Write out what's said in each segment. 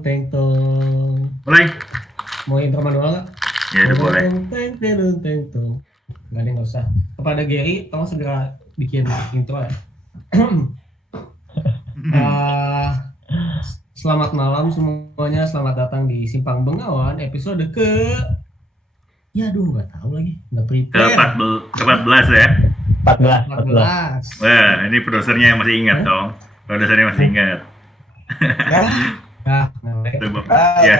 teng tong. Mulai. Mau intro manual nggak? Ya udah boleh. Nggak ada, nggak usah. Kepada Gary, tolong segera bikin intro ya. Selamat malam semuanya, selamat datang di Simpang Bengawan episode nggak tahu lagi, nggak prepare. Ke-14 ya. 14. Wah, ini produsernya yang masih ingat dong. Produsernya masih ingat. Ya.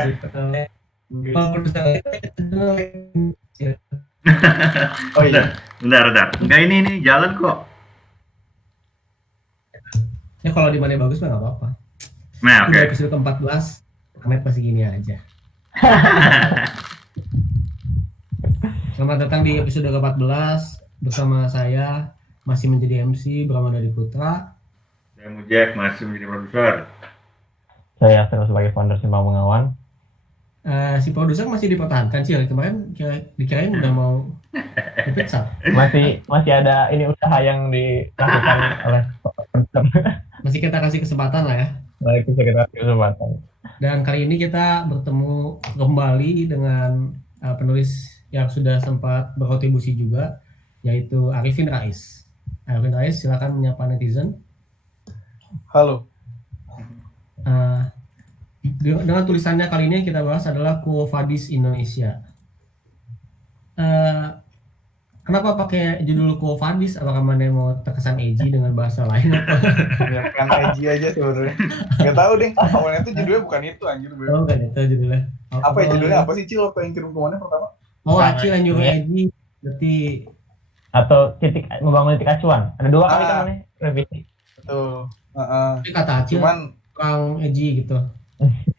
Oh iya. Bentar. Enggak ini jalan kok. Ya kalau di mana bagus mah nggak apa-apa. Nah, oke. Episode ke-14, Ahmed pasti gini aja. Selamat datang di episode ke-14 bersama saya masih menjadi MC Brahma Dari Putra. Saya Mujek masih menjadi produser. Saya Astro sebagai founder Simpang Bengawan. Si produser masih dipertahankan sih, kemarin dikirain udah mau dipecat. Masih ada ini usaha yang dilakukan oleh produser. Masih kita kasih kesempatan lah ya. Baik, kita kasih kesempatan. Dan kali ini kita bertemu kembali dengan penulis yang sudah sempat berkontribusi juga, yaitu Arifin Rais. Arifin Rais, silakan menyapa netizen. Halo. Dengan tulisannya kali ini kita bahas adalah Quo Vadis Indonesia. Kenapa pakai judul Quo Vadis? Apakah mana mau terkesan edgy dengan bahasa lain? Ya kan edgy aja sebenarnya. Gak tahu deh. Awalnya tuh judulnya bukan itu anjir. Oh, bukan itu judulnya. Apa ya judulnya? Apa sih Cil? Apa yang kirim kemana pertama? Oh, Acil yang nyuruh edgy. Berarti atau membangun titik acuan. Ada dua kali kan nih revisi. Betul. Tapi kata Acil cuman kurang edgy gitu.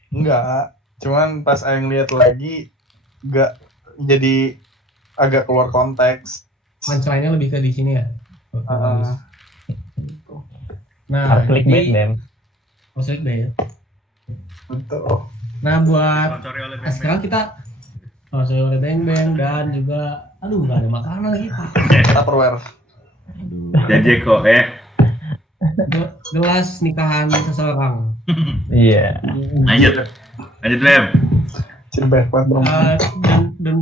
Enggak. Cuman pas Aing lihat lagi enggak, jadi agak keluar konteks. Punchline-nya lebih ke di sini ya. Nah, harus clickbait Ben. Oh, clickbait. Betul. Nah, buat sekarang kita saya oleh Beng Beng dan juga nggak ada makanan lagi Pak. Tupperware. Janji kok Gelas nikahan seseorang. Iya. Lanjut Lem. Dan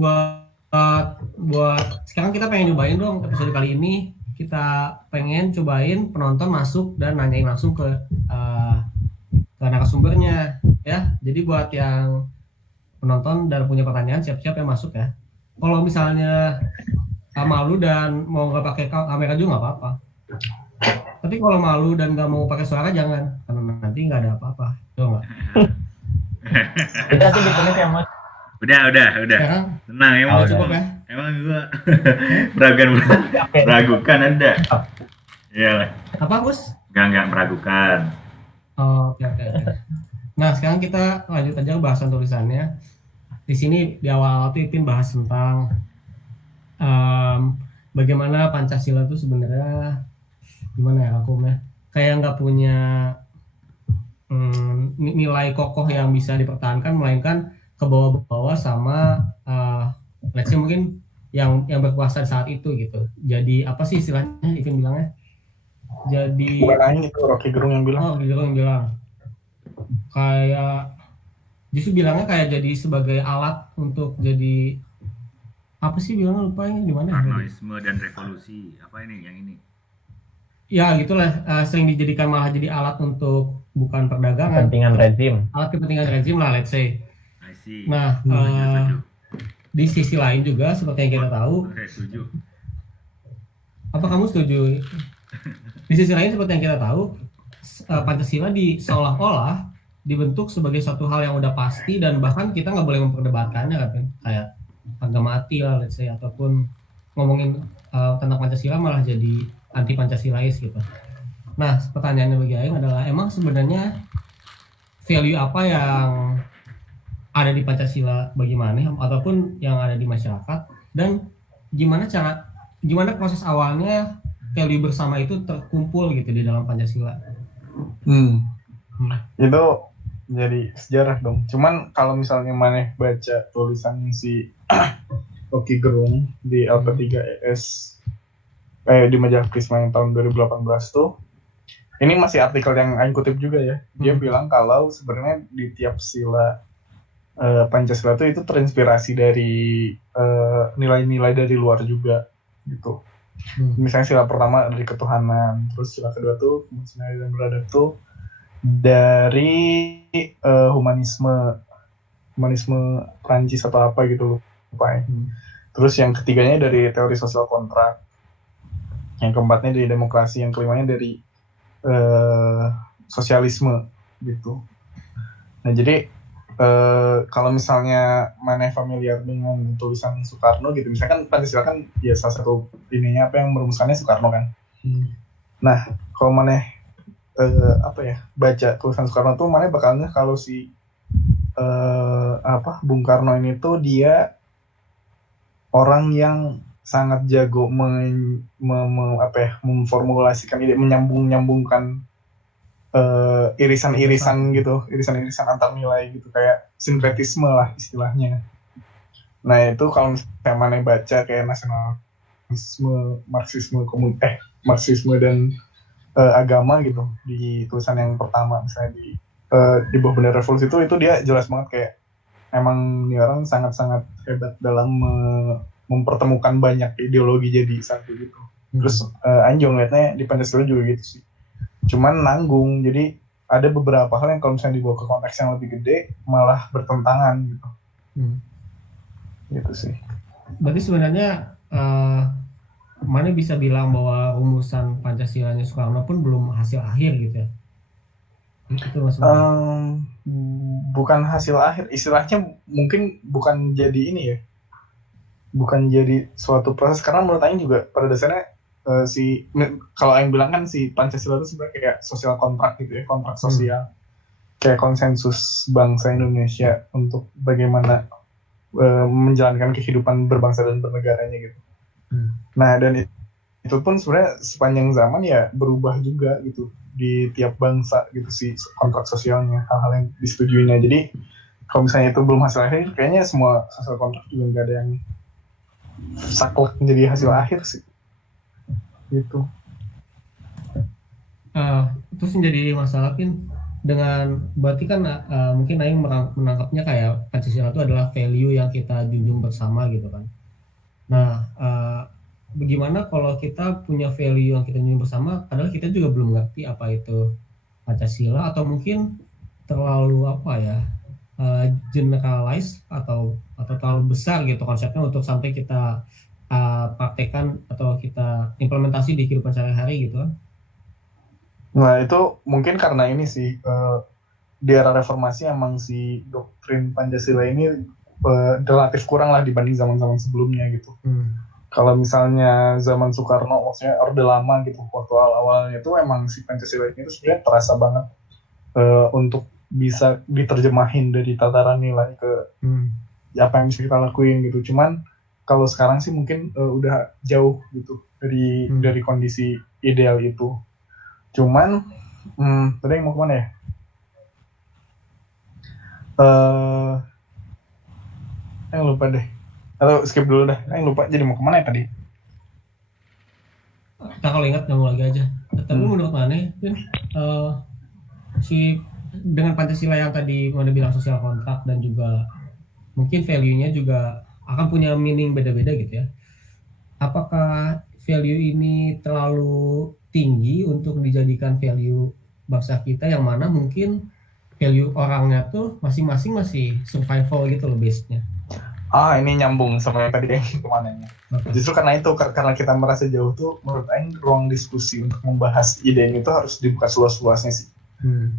buat sekarang kita pengen nyobain dong episode kali ini, kita pengen cobain penonton masuk dan nanyain langsung ke narasumbernya ya. Jadi buat yang penonton dan punya pertanyaan, siap-siap yang masuk ya. Kalau misalnya malu dan mau nggak pakai kamera juga nggak apa-apa. Tapi kalau malu dan nggak mau pakai suara jangan, karena nanti nggak ada apa-apa. Tuh nggak? Kita sih dipenuhi ya Mas. Udah. Sekarang, tenang emang cukup ya. Emang gua meragukan Anda. Iya. Apa Bos? Enggak meragukan. Oh, oke. Nah, sekarang kita lanjut aja ke bahasan tulisannya. Di sini di awal-awal tuh Ipin bahas tentang bagaimana Pancasila itu sebenarnya gimana ya hukumnya, kayak nggak punya nilai kokoh yang bisa dipertahankan, melainkan ke bawah-bawah sama let's say mungkin yang berkuasa saat itu gitu. Jadi apa sih istilahnya Ipin bilangnya? Jadi itu Rocky Gerung yang bilang. Rocky Gerung yang bilang kayak justru bilangnya kayak jadi sebagai alat untuk jadi apa sih bilangnya, lupa ini di mana? Anarkisme dan revolusi. Apa ini yang ini? Ya gitulah, sering dijadikan malah jadi alat untuk bukan perdagangan. Kepentingan rezim. Alat kepentingan rezim lah, let's say. I see. Nah, di sisi lain juga seperti yang kita tahu. Saya setuju. Apa kamu setuju? Di sisi lain seperti yang kita tahu, Pancasila seolah-olah dibentuk sebagai suatu hal yang udah pasti dan bahkan kita nggak boleh memperdebatkannya kan, kayak harga mati lah let's say, ataupun ngomongin tentang Pancasila malah jadi anti Pancasilais gitu. Nah, pertanyaannya bagi Aing adalah emang sebenarnya value apa yang ada di Pancasila bagaimana ataupun yang ada di masyarakat, dan gimana proses awalnya value bersama itu terkumpul gitu di dalam Pancasila. Itu jadi sejarah dong. Cuman kalau misalnya maneh baca tulisan si Rocky Gerung di LP3ES di majalah Prisma yang tahun 2018 tuh, ini masih artikel yang Aing kutip juga ya. Dia bilang kalau sebenarnya di tiap sila Pancasila itu terinspirasi dari nilai-nilai dari luar juga gitu. Misalnya sila pertama dari ketuhanan, terus sila kedua tuh kemanusiaan dan beradab tuh dari humanisme Prancis atau apa gitu lupa. Terus yang ketiganya dari teori sosial kontrak, yang keempatnya dari demokrasi, yang kelimanya dari sosialisme gitu. Nah jadi kalau misalnya mana familiar dengan tulisan Soekarno gitu, misalkan Pancasila kan ya salah satu ininya apa yang merumuskannya Soekarno kan. Nah kalau mana baca tulisan Soekarno tuh mana bakalnya kalau si Bung Karno ini tuh dia orang yang sangat jago memformulasikan ide, menyambungkan irisan-irisan antar nilai gitu, kayak sinkretisme lah istilahnya. Nah itu kalau misalnya mana baca kayak nasionalisme, Marxisme dan agama gitu di tulisan yang pertama misalnya di bawah bendera revolusi itu dia jelas banget kayak emang ini orang sangat-sangat hebat dalam mempertemukan banyak ideologi jadi satu gitu. Terus Anjong liatnya di Pancasila juga gitu sih. Cuman nanggung, jadi ada beberapa hal yang kalau misalnya dibawa ke konteks yang lebih gede malah bertentangan gitu. Gitu sih. Berarti sebenarnya mana bisa bilang bahwa rumusan Pancasilanya Soekarno pun belum hasil akhir gitu ya? Itu maksudnya. Bukan hasil akhir, istilahnya mungkin bukan jadi ini ya, bukan jadi suatu proses, karena menurut Aing juga pada dasarnya kalau Aing bilang kan si Pancasila itu sebenarnya kayak sosial kontrak gitu ya, kontrak sosial, kayak konsensus bangsa Indonesia untuk bagaimana menjalankan kehidupan berbangsa dan bernegaranya gitu. Nah dan itu pun sebenarnya sepanjang zaman ya berubah juga gitu di tiap bangsa gitu sih kontrak sosialnya, hal-hal yang disetujuinya. Jadi kalau misalnya itu belum hasil akhir, kayaknya semua sosial kontrak juga nggak ada yang saklek menjadi hasil akhir sih gitu. Terus yang jadi masalah Pin, dengan berarti kan mungkin Aing menangkapnya kayak Pancasila itu adalah value yang kita junjung bersama gitu kan. Nah bagaimana kalau kita punya value yang kita junjung bersama padahal kita juga belum ngerti apa itu Pancasila, atau mungkin terlalu generalize atau terlalu besar gitu konsepnya untuk sampai kita praktekkan atau kita implementasi di kehidupan sehari-hari gitu kan. Nah itu mungkin karena ini sih di era reformasi emang si doktrin Pancasila ini relatif kurang lah dibanding zaman-zaman sebelumnya gitu. Kalau misalnya zaman Soekarno, maksudnya Orde Lama gitu, waktu awal-awalnya itu emang si Pancasila ini tuh sebenarnya terasa banget untuk bisa diterjemahin dari tataran nilai ke apa yang bisa kita lakuin gitu. Cuman kalau sekarang sih mungkin udah jauh gitu dari kondisi ideal itu. Cuman tadi yang mau kemana ya? Yang lupa deh. Atau skip dulu dah. Yang lupa jadi mau kemana ya tadi? Kita kalau ingat ngomong lagi aja. Tapi menurut Mane, si dengan Pancasila yang tadi Mane bilang sosial kontrak dan juga mungkin value-nya juga akan punya meaning beda-beda gitu ya. Apakah value ini terlalu tinggi untuk dijadikan value bangsa kita, yang mana mungkin value orangnya tuh masing-masing masih survival gitu loh base-nya. Ini nyambung sama yang tadi yang kemananya. Justru karena itu, karena kita merasa jauh tuh, menurut Aing ruang diskusi untuk membahas ide ini tuh harus dibuka seluas-luasnya sih.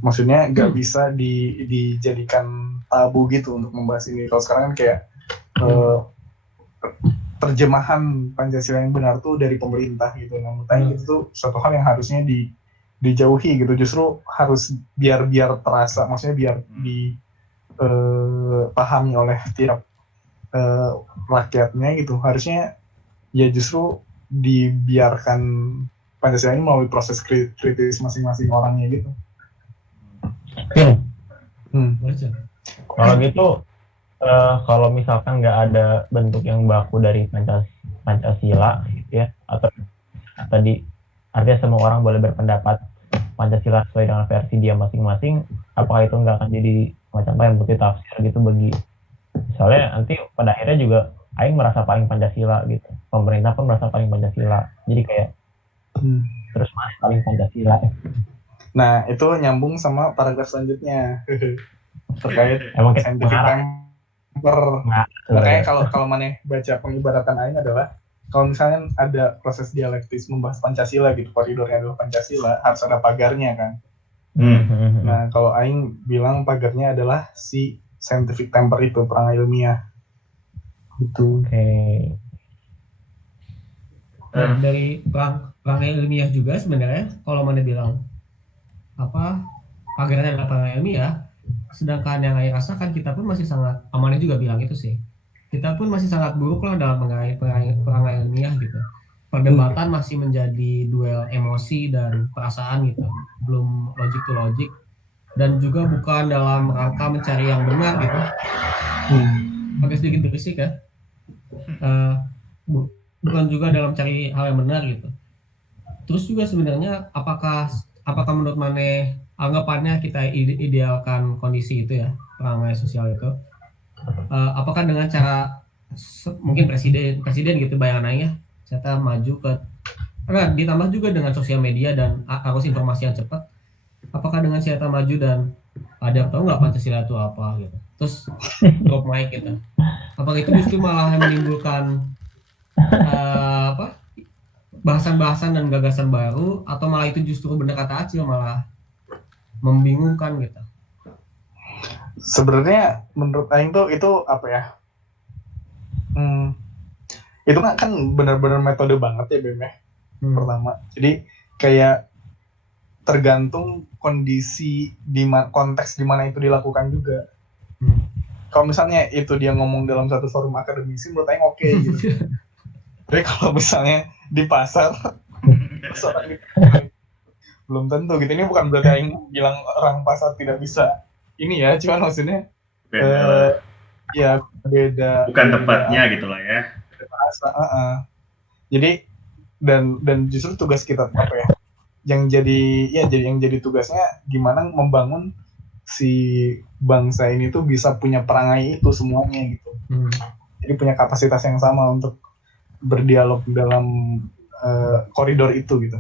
Maksudnya nggak bisa dijadikan tabu gitu untuk membahas ini. Kalau sekarang kan kayak terjemahan Pancasila yang benar tuh dari pemerintah gitu. Nah, menurut Aing itu tuh suatu hal yang harusnya dijauhi gitu. Justru harus biar terasa, maksudnya biar dipahami oleh tiap rakyatnya gitu. Harusnya ya justru dibiarkan Pancasila ini melalui proses kritis masing-masing orangnya gitu. Kalau gitu kalau misalkan nggak ada bentuk yang baku dari Pancasila gitu ya, atau tadi artinya semua orang boleh berpendapat, Pancasila sesuai dengan versi dia masing-masing, apakah itu nggak akan jadi macam apa yang multitafsir gitu bagi, soalnya nanti pada akhirnya juga Aing merasa paling Pancasila gitu, pemerintah pun merasa paling Pancasila, jadi kayak Hmm. terus mana paling Pancasila. Nah, itu nyambung sama paragraf selanjutnya terkait Emang kita scientific berharap temper. nggak Makanya kalau mana baca pengibaratan Aing adalah kalau misalnya ada proses dialektis membahas Pancasila gitu, koridornya adalah Pancasila, harus ada pagarnya kan. Nah, kalau Aing bilang pagarnya adalah si scientific temper itu, perangai ilmiah. Gitu. Oke. Nah, dari perangai ilmiah juga sebenarnya kalau mana bilang apa pagarnya adalah perangai ilmiah, sedangkan yang saya rasakan kita pun masih sangat, amannya juga bilang itu sih, kita pun masih sangat buruk lah dalam perangai ilmiah gitu. Perdebatan masih menjadi duel emosi dan perasaan gitu, belum logic to logic, dan juga bukan dalam rangka mencari yang benar gitu. Agak sedikit berisik ya. Bukan juga dalam cari hal yang benar gitu. Terus juga sebenarnya apakah menurut Mane anggapannya kita idealkan kondisi itu ya, perangai sosial itu, apakah dengan cara mungkin presiden gitu bayangannya saya maju ke, karena ditambah juga dengan sosial media dan arus informasi yang cepat, apakah dengan saya maju dan ada tahu nggak Pancasila itu apa gitu, terus drop mic gitu, apakah itu justru malah menimbulkan bahasan-bahasan dan gagasan baru, atau malah itu justru benar kata Acil malah membingungkan gitu? Sebenarnya menurut Aing tuh itu apa ya? Itu kan benar-benar metode banget ya Bem ya. Pertama. Jadi kayak tergantung kondisi konteks di mana itu dilakukan juga. Kalau misalnya itu dia ngomong dalam satu forum akademisi, menurut Aing oke gitu. Tapi kalau misalnya di pasar, belum tentu gitu. Ini bukan berarti Aing bilang orang pasar tidak bisa ini ya, cuman maksudnya ya beda. Bukan tempatnya gitu lah ya. Bahasa, Jadi dan justru tugas kita apa ya? Yang jadi tugasnya gimana membangun si bangsa ini tuh bisa punya perangai itu semuanya gitu. Jadi punya kapasitas yang sama untuk berdialog dalam koridor itu gitu.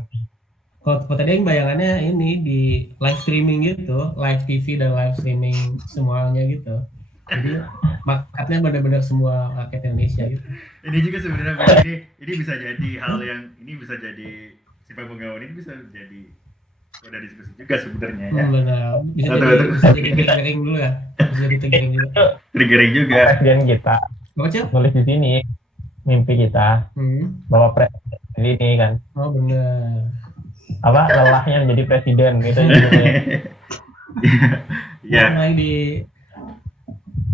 Kalau tadi yang bayangannya ini di live streaming gitu, live TV dan live streaming semuanya gitu. Jadi marketnya benar-benar semua rakyat Indonesia gitu. Ini juga sebenarnya ini bisa jadi hal yang ini bisa jadi Simpang Bengawan ini bisa jadi ada diskusi juga sebenarnya ya. Benar. Bisa jadi triggering dulu ya. Bisa jadi triggering juga. Triggering juga. Presiden kita nulis di sini mimpi kita bahwa presiden ini kan. Oh benar. Apa lelahnya menjadi presiden gitu. Iya. Main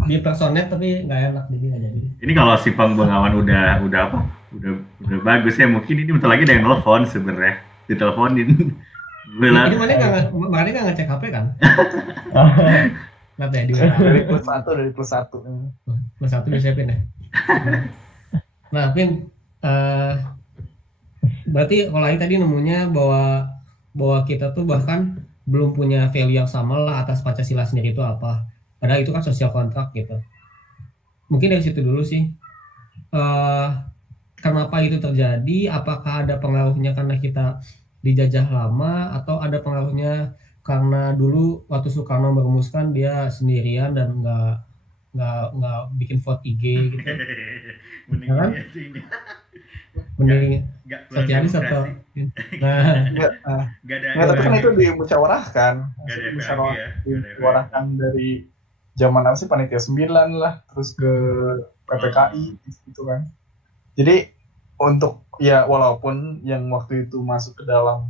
di personet tapi nggak enak jadi nggak jadi. Ini kalau Simpang Bengawan udah apa? Udah bagus ya, mungkin ini bentar lagi ada yang nelfon sebenarnya, diteleponin. Ini mana nggak ngecek HP kan? Nanti ya dari plus satu. Plus satu disiapin ya. Nah, Pin, berarti kalau tadi nemunya bahwa kita tuh bahkan belum punya value yang sama lah atas Pancasila sendiri itu apa. Padahal itu kan sosial kontrak gitu. Mungkin dari situ dulu sih. Kenapa itu terjadi? Apakah ada pengaruhnya karena kita dijajah lama, atau ada pengaruhnya karena dulu waktu Soekarno merumuskan dia sendirian dan nggak bikin vote IG gitu. Mending sosialis atau tapi kan itu dimusyawarahkan dari zaman apa sih, panitia 9 lah, terus ke PPKI gitu kan. Jadi untuk ya walaupun yang waktu itu masuk ke dalam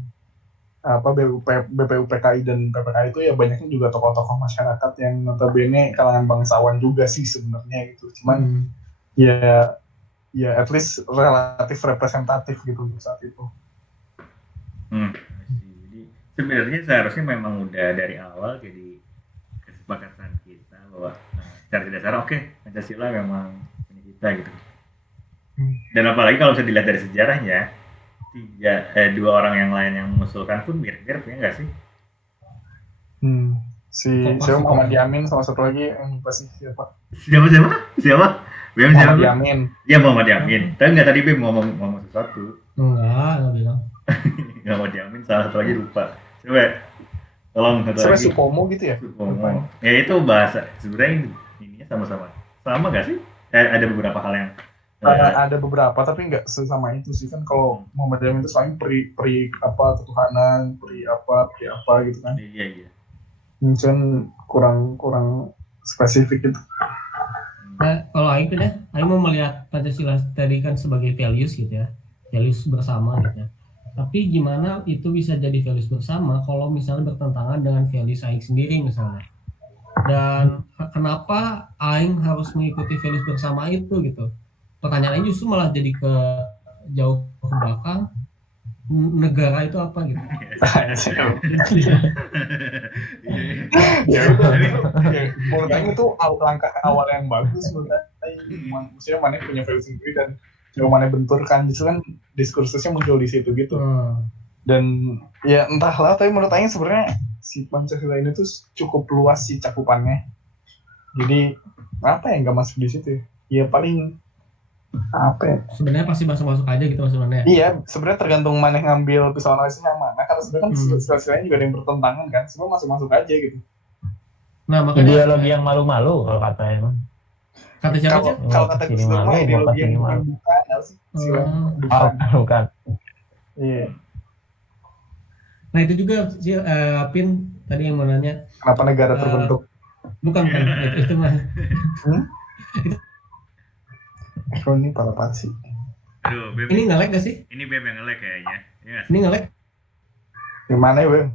BPUPKI dan PPKI itu ya banyaknya juga tokoh-tokoh masyarakat yang notabene kalangan bangsawan juga sih sebenarnya gitu. Cuman ya at least relatif representatif gitu untuk saat itu. Jadi sebenarnya seharusnya memang udah dari awal jadi kesepakatan kita bahwa secara tidak sadar Pancasila memang punya kita gitu. Dan apalagi kalau bisa dilihat dari sejarahnya, dua orang yang lain yang mengusulkan pun mirip-mirip ya nggak sih? Si Kompas, siapa Muhammad Kompas. Yamin sama satu lagi yang lupa sih siapa. Siapa? BM Muhammad siapa? Yamin. Ya Muhammad Yamin. Tapi nggak tadi BM ngomong sesuatu. Enggak bilang. Muhammad Yamin salah satu lagi lupa. Coba tolong satu Siapa lagi. Supomo gitu ya? Supomo. Ya itu bahasa sebenarnya ininya sama-sama. Sama nggak sih? Ada beberapa hal yang Ada beberapa tapi nggak sesama itu sih kan. Kalau Muhammad Yamin itu soalnya peri apa ketuhanan, peri apa gitu kan. iya. Mungkin kurang spesifik gitu. Nah, kalau Aing tuh deh, Aing mau melihat Pancasila tadi kan sebagai values gitu ya, values bersama gitu ya. Tapi gimana itu bisa jadi values bersama kalau misalnya bertentangan dengan values Aing sendiri misalnya. Dan kenapa Aing harus mengikuti values bersama itu gitu. Pertanyaannya justru malah jadi ke jauh ke belakang, negara itu apa gitu. Ya udah itu menurut Aing itu langkah awal yang bagus menurut Aing. Maksudnya mana punya value sendiri dan coba mana benturkan, justru kan diskursusnya muncul di situ gitu. Dan ya entahlah, tapi menurut Aing sebenarnya si Pancasila ini tuh cukup luas sih cakupannya. Jadi apa yang nggak masuk di situ? Ya paling apa ya? Sebenarnya pasti masuk aja gitu sebenarnya. Iya, sebenarnya tergantung mana ngambil pisau analisisnya mana. Karena sebenarnya kan sila-silanya juga ada yang bertentangan kan. Semua masuk aja gitu. Nah, makanya ideologi yang malu-malu kalau kata emang. Kata siapa sih? Kalau kata Gus Dur mah ideologi yang bukan sih. Bukan. Iya. Nah itu juga si Pin tadi yang mau nanya. Kenapa negara terbentuk? Bukan itu mah. Ini apa sih? Aduh, Beb. Ini nge-lag gak sih? Ini Beb yang nge-lag kayaknya. Ya, ini nge-lag? Yang mana ya, Beb?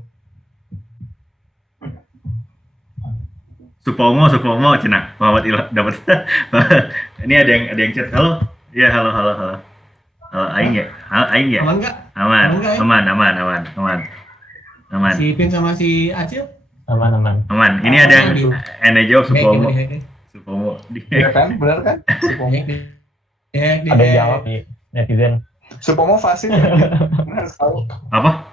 Supomo cina. Muhammad Ilah dapat. Ini ada yang chat. Halo. Iya, halo. Halo, Aing ya? Aing ya? Aman enggak? Aman. Si Pin sama si Acil? Aman. Ini ada yang jawab Supomo. Supomo. Iya kan? Benar kan? Supomo. Ada yang jawab nih netizen. Supomo fasis. Harus tahu. Apa?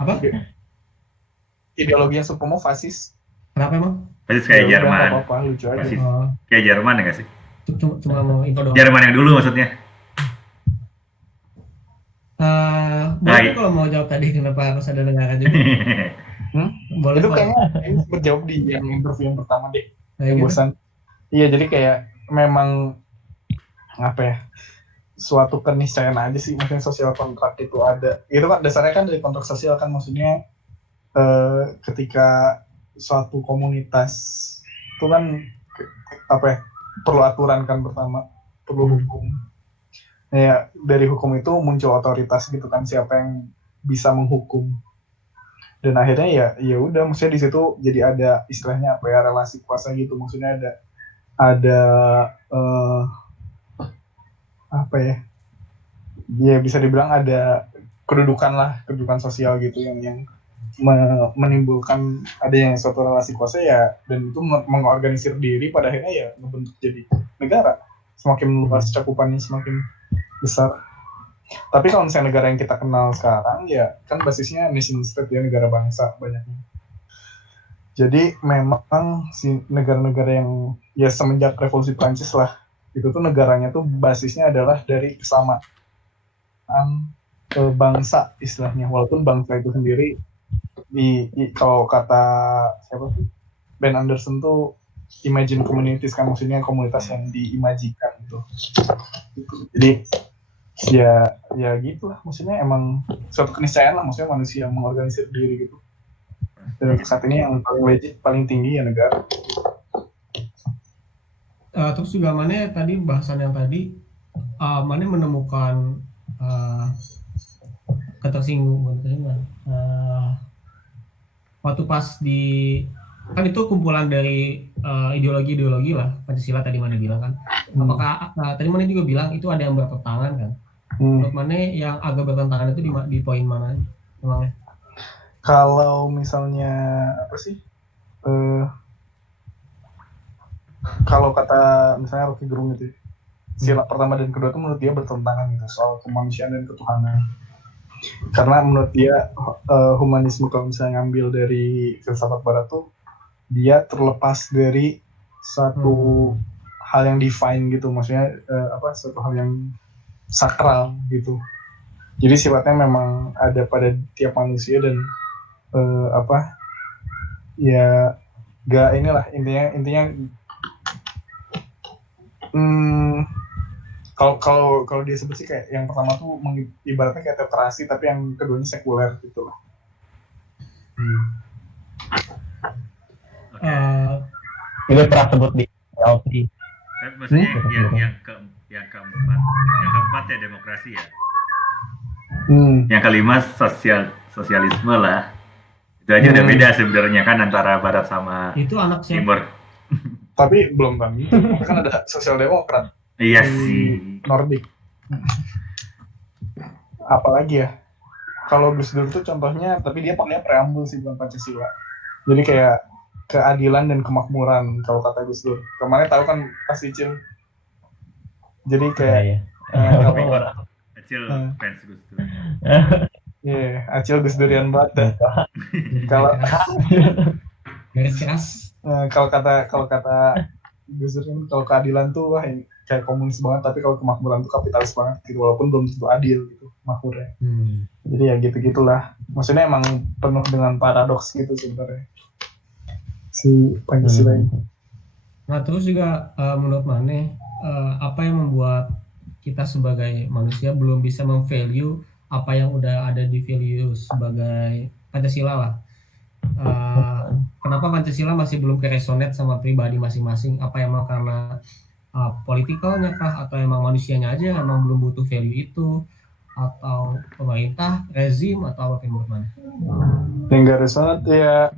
Ideologinya Supomo fasis. Kenapa emang? Fasis kayak Jerman. Apa-apa, lucu aja. Fasis. Kayak Jerman ya nggak sih? Cuma mau info doang. Jerman yang dulu maksudnya. Nah, Kalau mau jawab tadi kenapa harus ada negara juga? Boleh. Itu kayaknya ini sempat jawab di yang interview yang pertama deh. Yang gitu? bosan. Iya, jadi kayak memang apa ya? Suatu keniscayaan aja sih, maksudnya sosial kontrak itu ada. Itu kan dasarnya kan dari kontrak sosial kan, maksudnya ketika suatu komunitas itu kan apa ya? Perlu aturan kan pertama, perlu hukum. Ya, dari hukum itu muncul otoritas gitu kan, siapa yang bisa menghukum. Dan akhirnya ya udah, maksudnya di situ jadi ada istilahnya apa ya, relasi kuasa gitu, maksudnya ada apa ya, dia bisa dibilang ada kedudukan sosial gitu yang menimbulkan adanya suatu relasi kuasa ya, dan itu mengorganisir diri pada akhirnya ya membentuk jadi negara. Semakin luas cakupannya semakin besar. Tapi kalau misalnya negara yang kita kenal sekarang ya kan basisnya nation state ya, negara bangsa banyaknya. Jadi memang si negara-negara yang ya semenjak revolusi Prancis lah, itu tuh negaranya tuh basisnya adalah dari kesamaan bangsa istilahnya, walaupun bangsa itu sendiri kalau kata siapa sih, Ben Anderson tuh imagine communities kan, maksudnya komunitas yang diimajikan gitu. Jadi ya gitulah, maksudnya emang suatu keniscayaan lah, maksudnya manusia mengorganisir diri gitu. Dan untuk saat ini yang paling legit, paling tinggi ya negara. Terus juga mana tadi bahasan yang tadi mana menemukan ketersinggungan waktu pas di kan itu kumpulan dari ideologi lah, Pancasila tadi mana bilang kan. Apakah tadi mana juga bilang itu ada yang bertentangan kan? Menurut mana yang agak bertentangan itu di poin mana emangnya? Kalau misalnya apa sih? Kalau kata misalnya Rocky Gerung itu, sila pertama dan kedua itu menurut dia bertentangan gitu, soal kemanusiaan dan ketuhanan. Karena menurut dia humanisme kalau misalnya ngambil dari filsafat barat tuh dia terlepas dari satu hal yang divine gitu, maksudnya suatu hal yang sakral gitu. Jadi sifatnya memang ada pada tiap manusia dan ya gak inilah intinya kalau dia sebut sih kayak yang pertama tuh ibaratnya kayak teokrasi, tapi yang keduanya sekuler gitu loh. Itu pernah sebut di LP. Tapi maksudnya yang keempat ya demokrasi ya. Yang kelima sosialisme lah. Itu aja udah beda sebenarnya kan antara barat sama itu anak timur. Tapi belum tentu, kan ada sosial demokrat. Iya sih. Nordik. Apalagi ya? Kalau Gus Dur tuh contohnya, tapi dia pakai preambul sih, bukan Pancasila. Jadi kayak keadilan dan kemakmuran kalau kata Gus Dur. Kemarin tahu kan pasti Cil. Jadi kayak Acil fans Gus Dur. Iya, Acil Gus Durian banget. Kalau garis keras. Kalau kata Gus Dur kan, kalau keadilan tuh wah ini kayak komunis banget, tapi kalau kemakmuran tuh kapitalis banget gitu, walaupun belum tentu adil gitu makmurnya. Jadi ya gitu-gitulah. Maksudnya emang penuh dengan paradoks gitu sebenarnya si Pancasila ini. Nah terus juga menurut Mane, apa yang membuat kita sebagai manusia belum bisa memvalue apa yang udah ada di value sebagai Pancasila lah? Kenapa Pancasila masih belum resonate sama pribadi masing-masing? Apa emang karena politikalnya kah, atau emang manusianya aja emang belum butuh value itu, atau pemerintah, rezim, atau apa menurut Mane? Yang gak resonate ya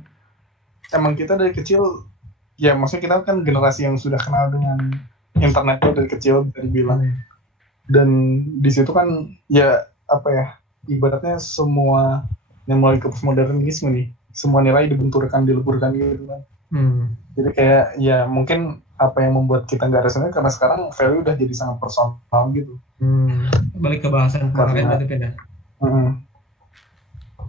emang kita dari kecil, ya maksudnya kita kan generasi yang sudah kenal dengan internet tuh dari kecil bisa dibilang. Dan di situ kan ya ibaratnya semua yang mulai ke postmodernisme nih, semua nilai dibenturkan, dileburkan gitu kan. Jadi kayak ya mungkin apa yang membuat kita nggak resonate karena sekarang value udah jadi sangat personal gitu. Balik ke bahasan kemarin berarti beda.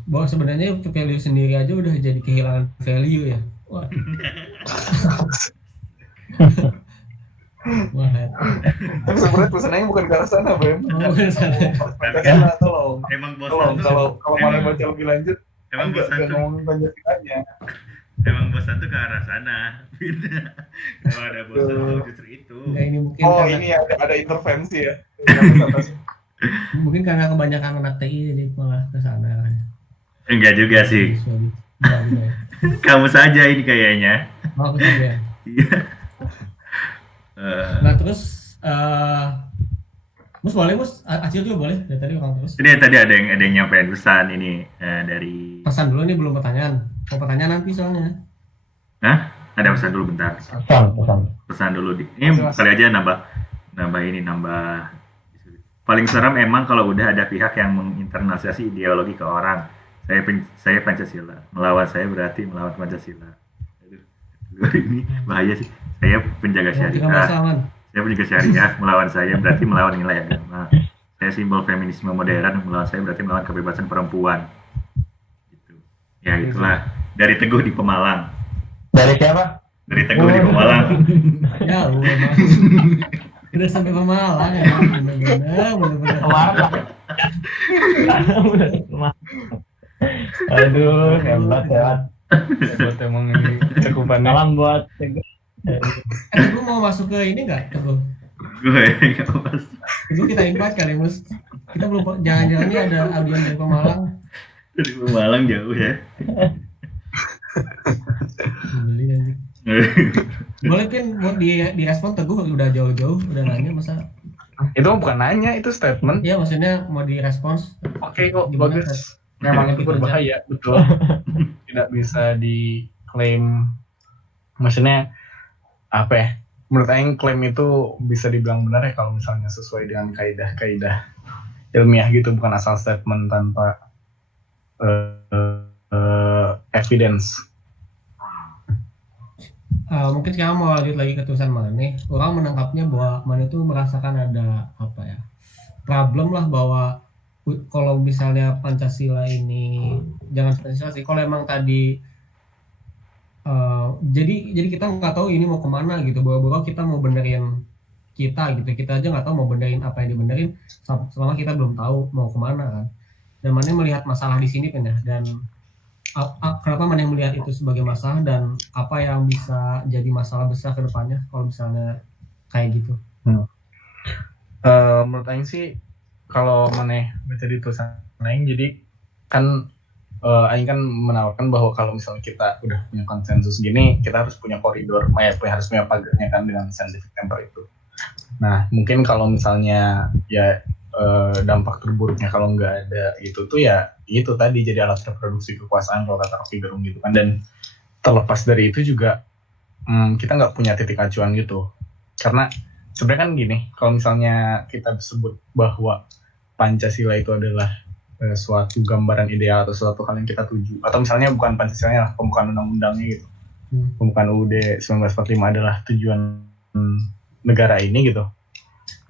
Bahwa sebenarnya value sendiri aja udah jadi kehilangan value ya. Wah. Tapi sebenarnya pesannya bukan ke arah sana, Bem. Bukan sana. Tolong. Emang bosan tuh. Kalau mau baca lebih lanjut, emang bosan tuh ngomongin Pancasilanya. Emang bosan tuh ke arah sana. Kalau ada bosan tuh justru itu. Nah, ini mungkin ini ada intervensi ya. Mungkin karena kebanyakan anak TI jadi malah ke sana. Enggak juga sih. Kamu saja ini kayaknya. Oh, betul ya. Iya. Nah terus Mus boleh, Mus Acil juga boleh dari tadi orang terus. Ini tadi ada yang nyampein pesan ini dari pesan dulu nih, belum pertanyaan. Mau pertanyaan nanti soalnya. Ada pesan dulu bentar. Pesan dulu ini kali aja nambah. Paling seram emang kalau udah ada pihak yang menginternalisasi ideologi ke orang. Saya Pancasila, melawan saya berarti melawan Pancasila. Ini bahaya sih. Saya penjaga syariah. Melawan saya berarti melawan nilai agama. Saya simbol feminisme modern, melawan saya berarti melawan kebebasan perempuan. Gitu. Ya itulah. Dari Teguh di Pemalang. Dari siapa? Dari Teguh di Pemalang. Ya, udah sampai Pemalang ya. Bener-bener. Aduh, hebat. Buat emang ini cakupan Salam buat Teguh mau masuk ke ini nggak, Teguh? Gue nggak masuk. Teguh kita invite kali, Mus. Kita belum, jangan-jangan ini ada audiens dari Pemalang. Dari Pemalang jauh ya. Beli nanti. Boleh Pin buat direspon. Teguh udah jauh-jauh udah nanya masa. Itu bukan nanya, itu statement. Iya, maksudnya mau direspons. Oke kok, bagus. Memang itu berbahaya, betul. Tidak bisa diklaim. Maksudnya apa ya? Menurut Aing klaim itu bisa dibilang benar ya kalau misalnya sesuai dengan kaidah-kaidah ilmiah gitu, bukan asal statement tanpa evidence. Mungkin sekarang mau lanjut lagi ke tulisan Mane. Orang menangkapnya bahwa Mane itu merasakan ada problem lah, bahwa kalau misalnya Pancasila ini, jangan Pancasila sih, kalau emang tadi jadi kita nggak tahu ini mau kemana gitu, bawa-bawa kita mau benerin kita gitu, kita aja nggak tahu mau benerin apa yang dibenerin selama kita belum tahu mau kemana kan. Dan mana melihat masalah di sini kan ya, dan kenapa mana melihat itu sebagai masalah dan apa yang bisa jadi masalah besar ke depannya kalau misalnya kayak gitu. Menurut Aing sih kalau mana baca di tulisan Aing, jadi kan Aing kan menawarkan bahwa kalau misalnya kita udah punya konsensus gini, kita harus punya koridor, harus punya pagarnya kan dengan scientific temper itu. Nah, mungkin kalau misalnya ya dampak terburuknya kalau nggak ada itu tuh ya itu tadi jadi alat reproduksi kekuasaan kalau kata Rocky Gerung gitu kan. Dan terlepas dari itu juga kita nggak punya titik acuan gitu. Karena sebenarnya kan gini, kalau misalnya kita sebut bahwa Pancasila itu adalah suatu gambaran ideal atau suatu hal yang kita tuju, atau misalnya bukan Pancasila lah, pembukaan undang-undangnya gitu, pembukaan UUD 1945 adalah tujuan negara ini gitu,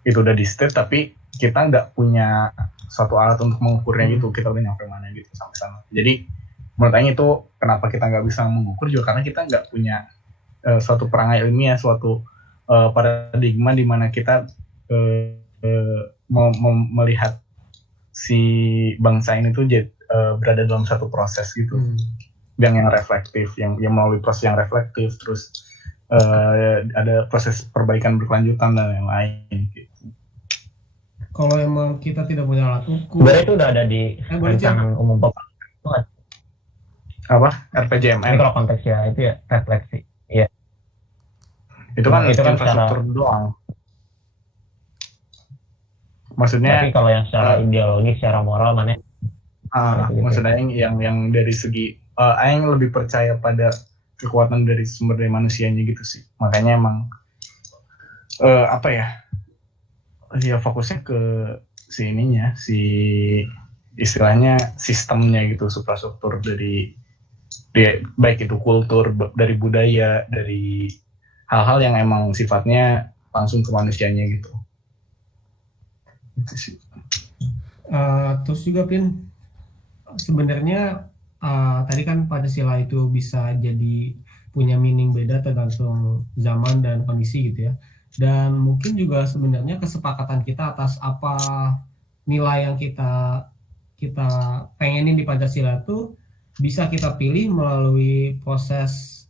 itu udah di state, tapi kita nggak punya suatu alat untuk mengukurnya gitu, kita udah nyampe mana gitu sampai sana. Jadi menurut Aing itu kenapa kita nggak bisa mengukur juga karena kita nggak punya suatu perangai ilmiah, suatu paradigma di mana kita melihat si bangsa ini tuh berada dalam satu proses gitu, yang reflektif, yang melalui proses yang reflektif, terus ada proses perbaikan berkelanjutan dan yang lain gitu. Kalau emang kita tidak punya alat ukur, sebenarnya itu udah ada di rancangan umum pembangunan. Apa? RPJMN. Ini kalau konteksnya itu ya refleksi. Iya. Itu kan infrastruktur doang. Maksudnya. Tapi kalau yang secara ideologis, secara moral mana? Maksudnya yang dari segi, Aing lebih percaya pada kekuatan dari sumber daya manusianya gitu sih. Makanya emang apa ya? Ya fokusnya ke si ininya, si istilahnya sistemnya gitu, suprastruktur dari baik itu kultur, dari budaya, dari hal-hal yang emang sifatnya langsung ke manusianya gitu. Itu sih. Terus juga Pin, sebenarnya tadi kan Pancasila itu bisa jadi punya meaning beda tergantung zaman dan kondisi gitu ya. Dan mungkin juga sebenarnya kesepakatan kita atas apa nilai yang kita pengenin di Pancasila itu bisa kita pilih melalui proses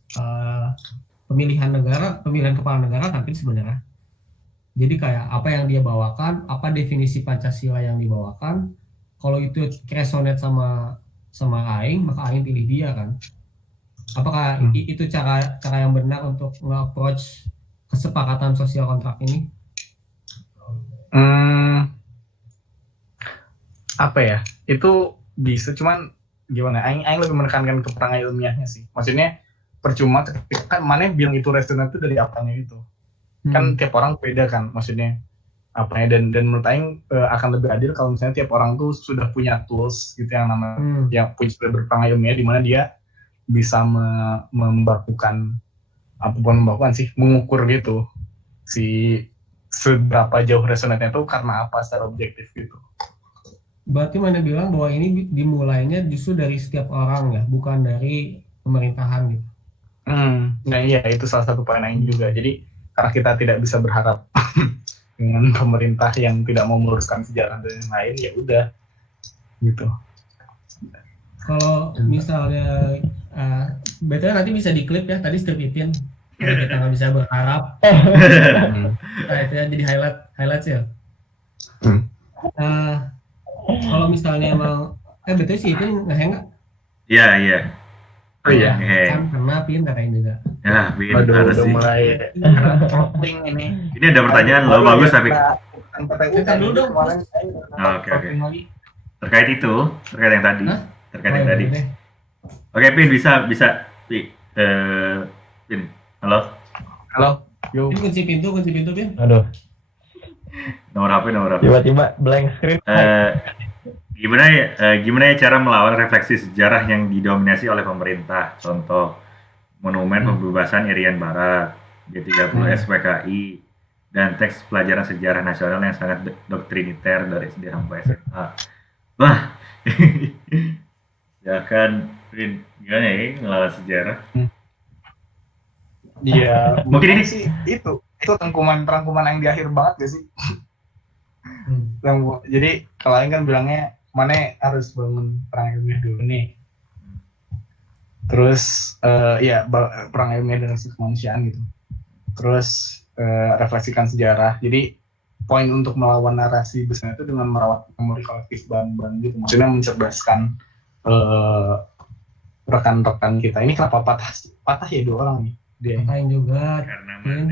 pemilihan kepala negara kan sebenarnya. Jadi kayak apa yang dia bawakan, apa definisi Pancasila yang dibawakan, kalau itu resonate sama Aing, maka Aing pilih dia kan. Apakah itu cara yang benar untuk nge-approach kesepakatan sosial kontrak ini? Apa ya? Itu bisa, cuman gimana? Aing lebih menekankan ke perangai ilmiahnya sih. Maksudnya percuma ketika kan mana bilang itu resonate itu dari apanya itu. Kan tiap orang beda kan, maksudnya apanya, dan menurut Aing akan lebih adil kalau misalnya tiap orang tuh sudah punya tools gitu yang namanya yang sudah berperangai ilmiah, di mana dia bisa membakukan mengukur gitu si seberapa jauh resonatnya itu karena apa secara objektif gitu. Berarti mana bilang bahwa ini dimulainya justru dari setiap orang ya, bukan dari pemerintahan gitu. Nah iya, itu salah satu poin Aing juga. Jadi karena kita tidak bisa berharap dengan pemerintah yang tidak mau meluruskan sejarah dan yang lain, ya udah gitu. Kalau misalnya betul nanti bisa diklip ya, tadi Steve Ipin kita nggak bisa berharap. Itu ya jadi highlight ya. Kalau misalnya emang betul sih Ipin ngeheng nggak? Iya. Oh iya. Kan karena Pin katanya juga. Ya, Pin harus udah mulai penting ini. Ini ada pertanyaan loh, bagus tapi. Kita dulu dong. Oke. Terkait yang tadi. Oke, Pin bisa Pin. Halo. Yo. Pin kunci pintu Pin. Aduh. Nomor HP. Tiba-tiba blank screen. Gimana ya cara melawan refleksi sejarah yang didominasi oleh pemerintah? Contoh, Monumen Pembebasan Irian Barat, G30 SPKI, dan teks pelajaran sejarah nasional yang sangat doktriniter dari SD sampai SMA. Wah, ya kan, gimana ya ngelawan sejarah? Dia Mungkin ini- sih itu rangkuman yang di akhir banget gak sih? Jadi kalau Aing kan bilangnya mana harus bangun perang ilmiah dulu nih. Terus ya perang ilmiah dan kemanusiaan gitu. Terus refleksikan sejarah. Jadi poin untuk melawan narasi besar itu dengan merawat memori kolektif bareng-bareng gitu. Maksudnya mencerdaskan rekan-rekan kita. Ini kenapa patah ya 2 orang nih? Dia. Patahin juga. Karena Pin.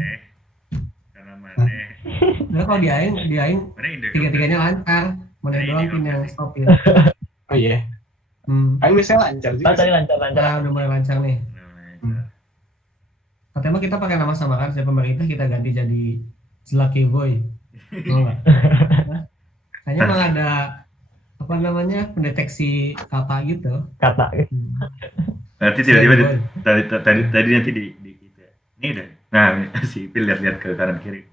Maneh. Nah, kalau di Aing Maneh Indo. tiga-tiganya lancar. Mana Ini doang Pin oke yang sih. stopin. Oh iya. Aing biasanya lancar juga. Tadi lancar-lancar. Nah, udah mulai lancar nih. Katanya mah kita pakai nama samaran dari pemerintah, kita ganti jadi Zlaki Boy. Mau nggak? Hah? Kayaknya malah ada apa namanya pendeteksi kata gitu. Kata. Nanti tiba-tiba Zlaki Boy. tadi nanti di gitu ya. Ini udah. Nah, si Pil lihat-lihat ke kanan kiri.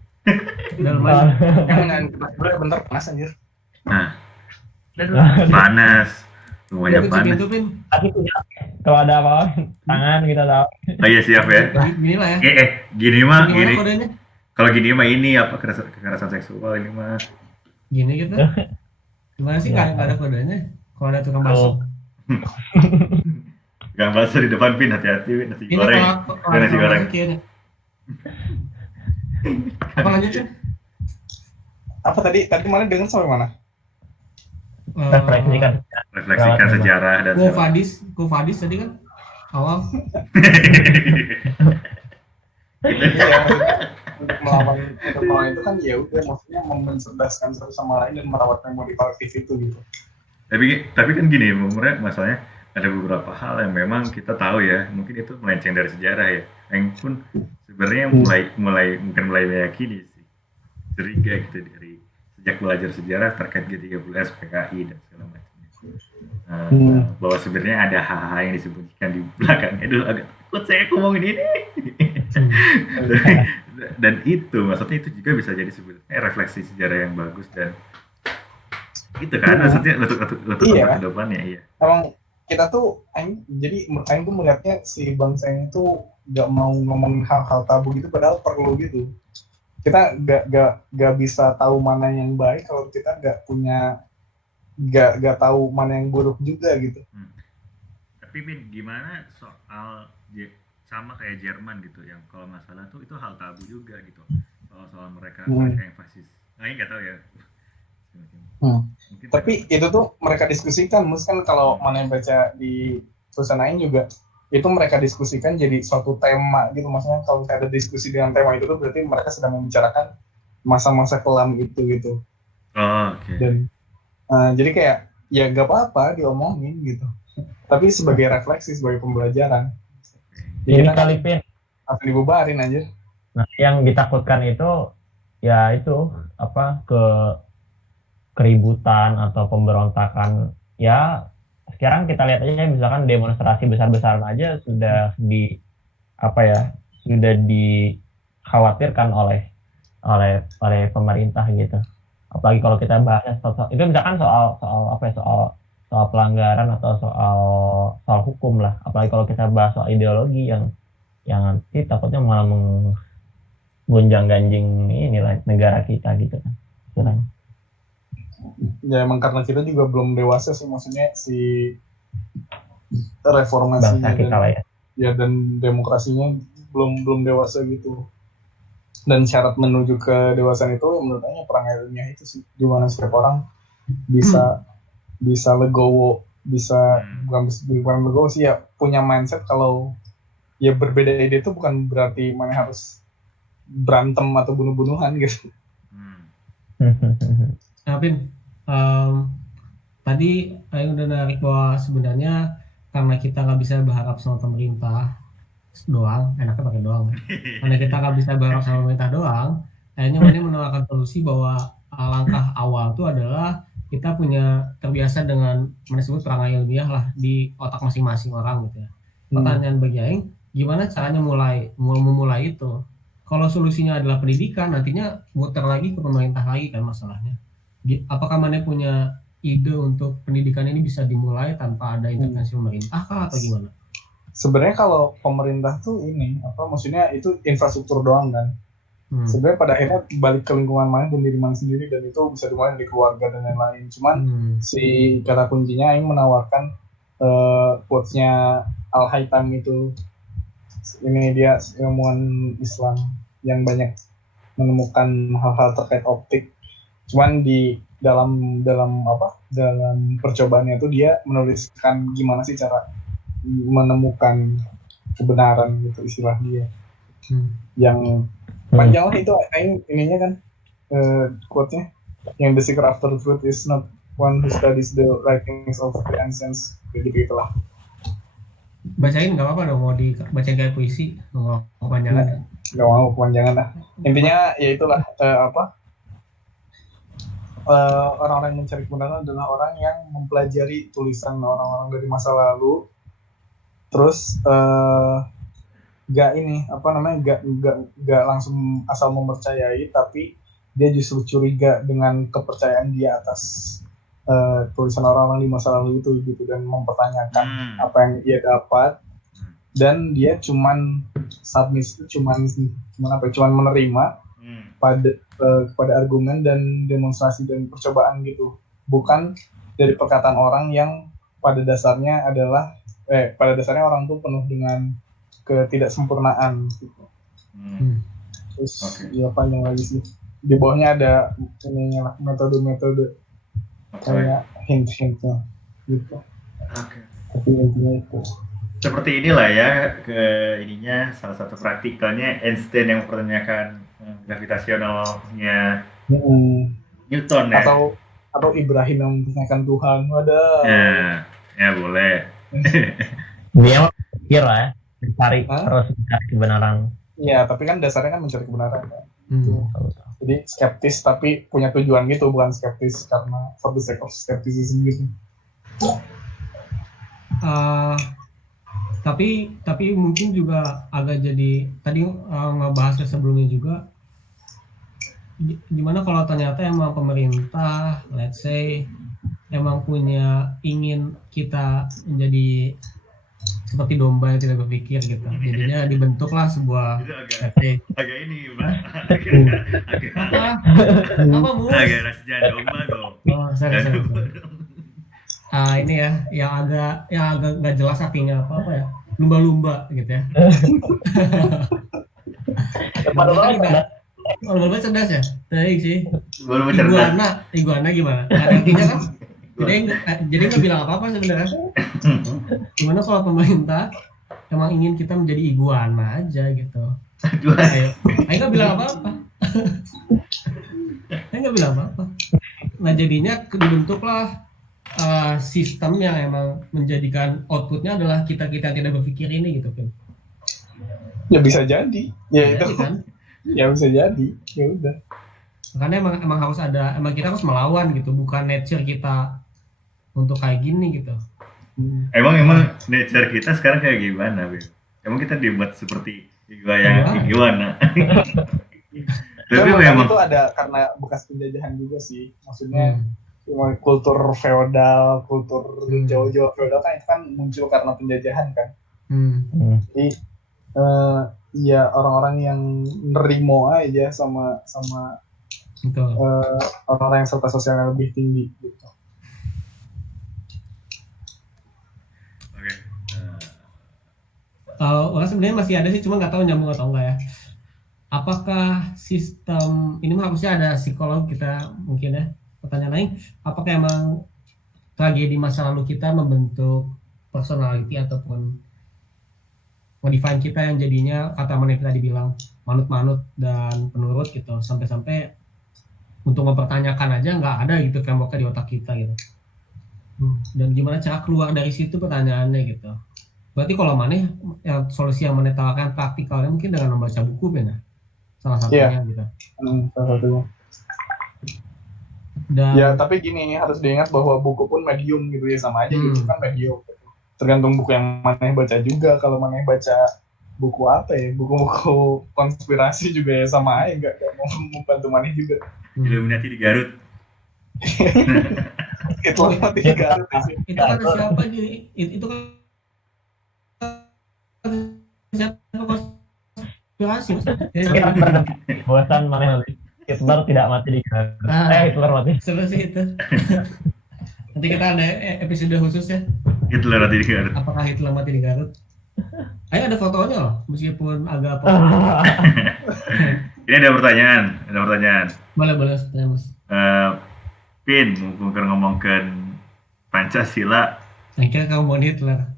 Udah lumayan. Jangan bentar panas anjir. Nah, panas. Rumahnya Udah kunci panas. pintu Pin. Tapi punya kalau ada apa tangan kita tahu. Oh iya siap ya. Gini lah ya. Gini mah Gimana gini. kodenya? Kalau gini mah ini apa kekerasan seksual ini mah. Gini gitu. Gimana sih nggak ada kodenya? Kalau ada tukang masuk. Gak bakso di depan Pin, hati-hati Pin, nasi Ini goreng. kalau Nasi goreng. masukin. Apa lanjutnya? Apa tadi mana dengar sampai mana? Refleksikan sejarah dan Kufadis tadi kan awal. Iya, untuk melawan itu kan ya udah maksudnya mencerdaskan satu sama lain dan merawat memori kolektif itu gitu. Tapi kan gini, masalahnya ada beberapa hal yang memang kita tahu ya, mungkin itu melenceng dari sejarah ya. Yang pun sebenarnya mulai meyakini sih, curiga gitu dari sejak belajar sejarah terkait G30S, PKI dan segala macam. Bahwa sebenarnya ada hal-hal yang disembunyikan di belakangnya. Dulu agak takut saya ngomongin ini. Dan itu maksudnya itu juga bisa jadi sebenarnya refleksi sejarah yang bagus dan itu kan maksudnya untuk ke depannya iya. Emang kita tuh Aing tuh melihatnya si bangsa ini tuh gak mau ngomongin hal-hal tabu gitu padahal perlu gitu. Kita gak bisa tahu mana yang baik kalau kita gak tahu mana yang buruk juga gitu. Tapi Min, gimana soal sama kayak Jerman gitu yang kalau nggak salah tuh itu hal tabu juga gitu soal mereka yang fasis. Nah, ini nggak tahu ya. Tapi itu tuh mereka diskusikan, kan kalau mana yang baca di tulisan lain juga itu mereka diskusikan jadi suatu tema gitu. Maksudnya kalau ada diskusi dengan tema itu tuh berarti mereka sedang membicarakan masa-masa kelam itu gitu. Oh, oke. Dan jadi kayak ya gak apa-apa diomongin gitu. Tapi sebagai refleksi, sebagai pembelajaran. Ini kali Pin. Apa dibubarin aja. Nah, yang ditakutkan itu ya itu apa keributan atau pemberontakan. Ya sekarang kita lihat aja misalkan demonstrasi besar-besaran aja sudah sudah dikhawatirkan oleh pemerintah gitu. Apalagi kalau kita bahas itu misalkan soal pelanggaran atau soal hukum lah. Apalagi kalau kita bahas soal ideologi yang nanti takutnya malah menggonjang-ganjing inilah negara kita gitu kan. Ya emang karena kita juga belum dewasa sih, maksudnya si reformasinya dan demokrasinya belum dewasa gitu. Dan syarat menuju ke dewasaan itu menurut saya perang ilmiah itu sih, di mana setiap orang bisa legowo, bukan legowo sih ya, punya mindset kalau ya berbeda ide itu bukan berarti mana harus berantem atau bunuh-bunuhan gitu. Nah, Pin, tadi Aing udah narik bahwa sebenarnya karena kita nggak bisa berharap sama pemerintah doang, enaknya pakai doang ya. Karena kita nggak bisa berharap sama pemerintah doang, akhirnya mana menawarkan solusi bahwa langkah awal itu adalah kita punya terbiasa dengan disebut perang ilmiah lah di otak masing-masing orang gitu ya. Pertanyaan bagi Aing, gimana caranya memulai itu? Kalau solusinya adalah pendidikan, nantinya muter lagi ke pemerintah lagi kan masalahnya. Apakah mana punya ide untuk pendidikan ini bisa dimulai tanpa ada intervensi pemerintah kah atau gimana? sebenarnya kalau pemerintah tuh ini apa maksudnya itu infrastruktur doang kan. Sebenarnya pada akhirnya balik ke lingkungan mana dan diri mana sendiri, dan itu bisa dimulai dari keluarga dan lain-lain. Cuman si kata kuncinya yang menawarkan quotes-nya Al Haytham itu, ini dia ilmuwan Islam yang banyak menemukan hal-hal terkait optik. Cuman di dalam percobaannya itu dia menuliskan gimana sih cara menemukan kebenaran gitu istilah dia. Yang panjang lah itu ininya kan quote-nya yang the seeker after truth is not one who studies the writings of the ancients, jadi gitulah. Bacain nggak apa-apa dong, mau dibacain kayak puisi nggak kepanjangan. Nggak mau kepanjangan lah. Intinya ya itulah orang-orang yang mencari kebenaran adalah orang yang mempelajari tulisan orang-orang dari masa lalu, terus gak langsung asal mempercayai, tapi dia justru curiga dengan kepercayaan dia atas tulisan orang-orang di masa lalu itu gitu, dan mempertanyakan apa yang dia dapat, dan dia cuman menerima pada argumen dan demonstrasi dan percobaan gitu, bukan dari perkataan orang yang pada dasarnya orang tuh penuh dengan ketidaksempurnaan gitu. Terus ya panjang lagi sih. Di bawahnya ada ininya lah, metode-metode kayak hint-hintnya gitu. Tapi intinya itu. Seperti inilah ya ininya salah satu praktikalnya Einstein yang mempertanyakan gravitasionalnya Newton ya. Atau Ibrahim yang mempertanyakan Tuhan. Ya boleh. Dia pikir lah ya. Mencari kebenaran. Iya, tapi kan dasarnya kan mencari kebenaran kan. Jadi skeptis tapi punya tujuan gitu, bukan skeptis karena for the sake of skepticism gitu. Tapi mungkin juga agak jadi tadi ngebahasnya sebelumnya juga, gimana kalau ternyata emang pemerintah let's say emang ingin kita menjadi seperti domba yang tidak berpikir gitu, jadinya dibentuklah sebuah agak ini apa mus agak rasanya domba dong. Sorry. Ini ya yang agak nggak jelas artinya apa ya, lumba-lumba gitu ya. Lumba cerdas ya, baik sih. Iguana gimana? Artinya kan jadi nggak bilang apa-apa sebenarnya. Gimana kalau pemerintah emang ingin kita menjadi iguana aja gitu? Ayo nggak bilang apa-apa. Nggak bilang apa-apa. Nah jadinya dibentuklah sistem yang emang menjadikan outputnya adalah kita tidak berpikir ini gitu kan? Ya bisa jadi. Ya itu kan? Ya bisa jadi. Ya udah. Karena emang harus emang kita harus melawan gitu, bukan nature kita untuk kayak gini gitu. Emang nature kita sekarang kayak gimana, Beb? Emang kita dibuat seperti iguana. Tapi memang itu ada karena bekas penjajahan juga sih. Maksudnya kultur feodal, kultur Jawa feodal kan itu kan muncul karena penjajahan kan. Jadi ya orang-orang yang nerimo aja sama orang-orang yang serta sosialnya lebih tinggi gitu. Sebenarnya masih ada sih, cuma nggak tahu nyambung atau enggak ya. Apakah sistem ini harusnya ada psikolog kita mungkin ya. Pertanyaan lain, apakah emang tragedi masa lalu kita membentuk personality ataupun modifan kita yang jadinya kata mana tadi bilang manut-manut dan penurut gitu, sampai untuk mempertanyakan aja nggak ada gitu frameworknya di otak kita gitu. Dan gimana cara keluar dari situ pertanyaannya gitu. Berarti kalau Maneh solusi yang Maneh tawarkan praktikalnya mungkin dengan membaca buku ya, salah satunya gitu. Salah satunya. Ya tapi gini, harus diingat bahwa buku pun medium gitu ya, sama aja gitu kan medium. Tergantung buku yang Maneh baca juga. Kalau Maneh baca buku apa ya, buku-buku konspirasi juga ya sama aja, nggak mau membantu Maneh juga. Illuminati di Garut. Itu di Garut sih. Itu kata siapa jadi? Itu kan siapa konspirasi Mas? Kita berdebat. Bosan mana nanti Hitler tidak mati di Garut. Hitler mati. Seru sih itu. Nanti kita ada episode khusus ya. Hitler nanti di Garut. Apakah Hitler mati di Garut? Ayo ada fotonya loh, meskipun agak apa. Ini ada pertanyaan. Boleh tanya Mas. Pin, mumpung kan ngomongkan Pancasila. Saya kira kamu mau Hitler.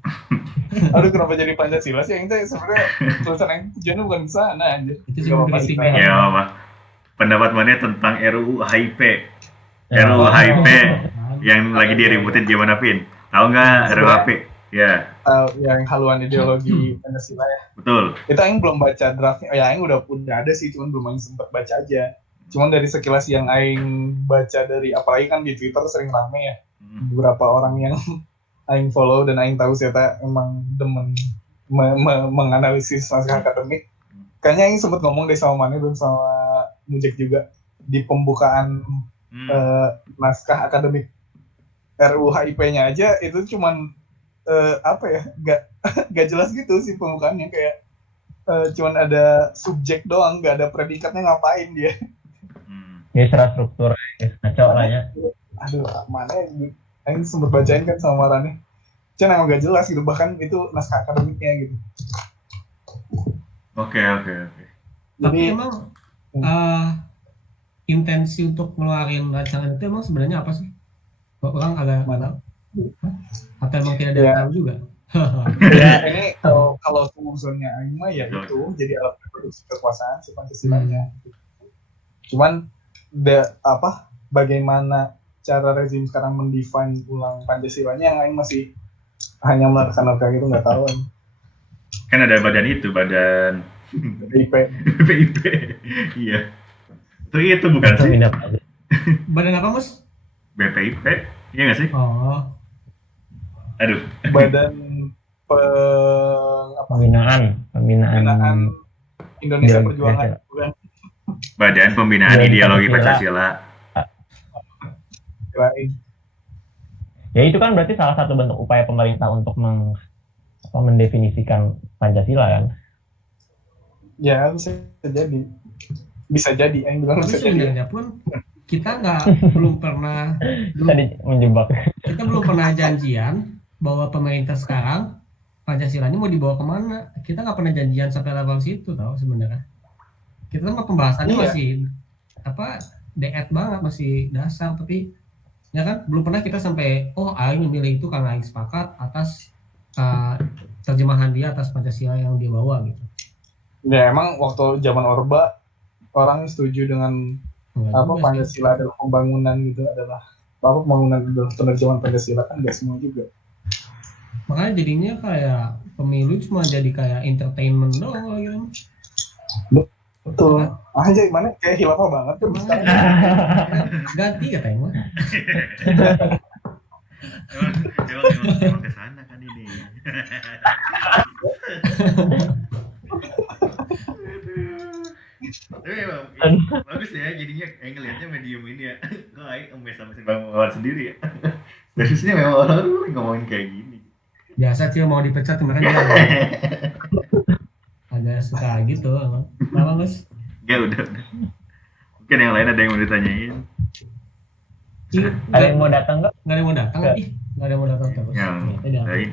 Aduh, kenapa jadi Pancasila sih? Yang itu sebenarnya tulisan yang tujuannya bukan ke sana aja. Itu sih kritik Ya apa? Pendapat mana tentang RUU HIP? RUU HIP yang lagi diributin gimana, Pin? Tahu nggak RUU HIP? Ya. Yang haluan ideologi Pancasila ya. Betul. Itu Aing belum baca draftnya. Oh ya, Aing udah ada sih, cuman belum Aing sempat baca aja. Cuman dari sekilas yang Aing baca dari, apalagi kan di Twitter sering rame ya. Beberapa orang yang Aing follow dan Aing tahu saya emang demen menganalisis naskah akademik. Kayaknya Aing sempat ngomong deh sama Mane dan sama Mujek juga di pembukaan naskah akademik RUU HIP-nya aja itu cuman apa ya, gak jelas gitu sih pembukaannya, kayak cuman ada subjek doang, gak ada predikatnya ngapain dia. Ya secara struktur ngaco lah ya. Aduh, mana Aing sempat bacain kan sama Rani. Cuman emang gak jelas gitu, bahkan itu naskah akademiknya gitu. Oke. Tapi emang intensi untuk ngeluarin rancangan itu emang sebenarnya apa sih? Orang agak nggak tahu. Atau emang tidak ada yang tahu juga? Ya, ini kalau fungsinya Aing mah ya itu jadi alat reproduksi kekuasaan si Pancasilanya. Cuman bagaimana cara rezim sekarang mendefine ulang Pancasilanya yang Aing masih hanya menerka-nerka gitu, nggak tahu. Kan ada badan BIP. Iya. Itu bukan sih? Badan apa, Mus? BPIP. Iya nggak sih? Oh. Aduh. Badan Pembinaan Indonesia Perjuangan. Badan Pembinaan Ideologi Pancasila. Ya itu kan berarti salah satu bentuk upaya pemerintah untuk mendefinisikan Pancasila kan? Ya bisa jadi. Yang bilang Tapi bisa jadi. sebenarnya pun kita belum pernah menjebak. Kita belum pernah janjian bahwa pemerintah sekarang Pancasilanya mau dibawa kemana. Kita nggak pernah janjian sampai level situ tahu sebenarnya. Kita mah pembahasannya masih DET banget, masih dasar, tapi ya kan belum pernah kita sampai Aing memilih itu karena Aing sepakat atas terjemahan dia atas Pancasila yang dia bawa gitu. Ya emang waktu zaman Orba orang setuju dengan Pancasila adalah pembangunan gitu, adalah pembangunan penerjemahan Pancasila, kan nggak semua juga. Makanya jadinya kayak pemilu cuma jadi kayak entertainment doang gitu. Betul. Anjay, mana kayak hilafah banget tuh sekarang. Ganti katanya mah. Emang kesana kan ini. Tapi emang bagus ya, jadinya ngelihatnya medium ini ya. Kok Aing sama si Bang Mawar sendiri ya. Basisnya memang orang ngomongin kayak gini. Biasa sih mau dipecat kemarin dia agak suka gitu. Kenapa Mas? Ya udah. Mungkin yang lain ada yang mau ditanyain. Ada yang mau datang nggak? Nggak ada yang mau datang lagi. Nggak ada yang mau datang terus. Yang lain.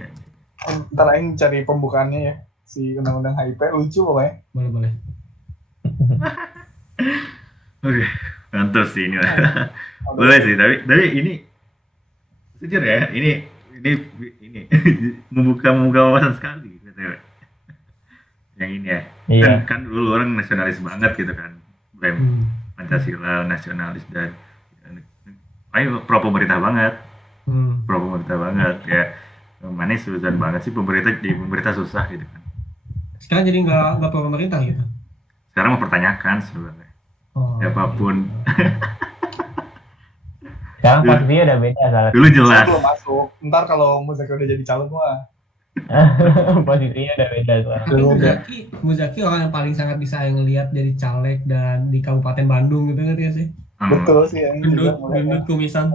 Ntar Aing cari pembukaannya ya, si undang-undang HIP lucu pokoknya. Boleh. Oke, mantap sih ini. Boleh sih, tapi ini jujur ya, ini membuka wawasan sekali gitu. Yang ini ya. Iya. Kan dulu orang nasionalis banget gitu kan. Pancasila, nasionalis dan ayo pro pemerintah banget. Pro pemerintah banget ya. Mana susah banget sih pemerintah susah gitu kan. Sekarang jadi nggak pro pemerintah gitu. Sekarang mempertanyakan sebenarnya. Siapapun. Sekarang posisinya udah beda salah. Dulu jelas. Belum masuk. Ntar kalau Muzaki udah jadi calon mah. Posisinya udah beda sekarang. Muzaki orang yang paling sangat bisa ngelihat dari caleg dan di Kabupaten Bandung gitu kan ya sih. Betul sih. Gendut kumisan.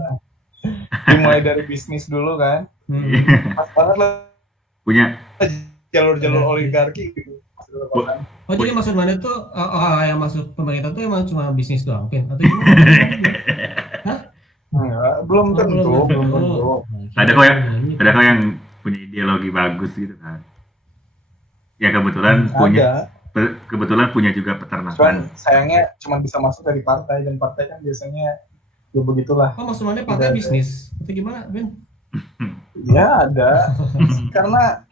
Dimulai dari bisnis dulu kan. Pas banget lah. Punya jalur-jalur Ada. oligarki gitu. Oh jadi maksud mana tuh orang yang masuk pemerintah tuh emang cuma bisnis doang, Pin? Atau gimana? Enggak, belum Oh, tentu, belum tentu. Ada kok yang punya ideologi bagus gitu kan. Ya kebetulan punya juga Cuman peternakan. sayangnya cuma bisa masuk dari partai, dan partai kan biasanya ya begitulah. Oh, maksud mana partai bisnis? Atau gimana, Pin? Ya ada, karena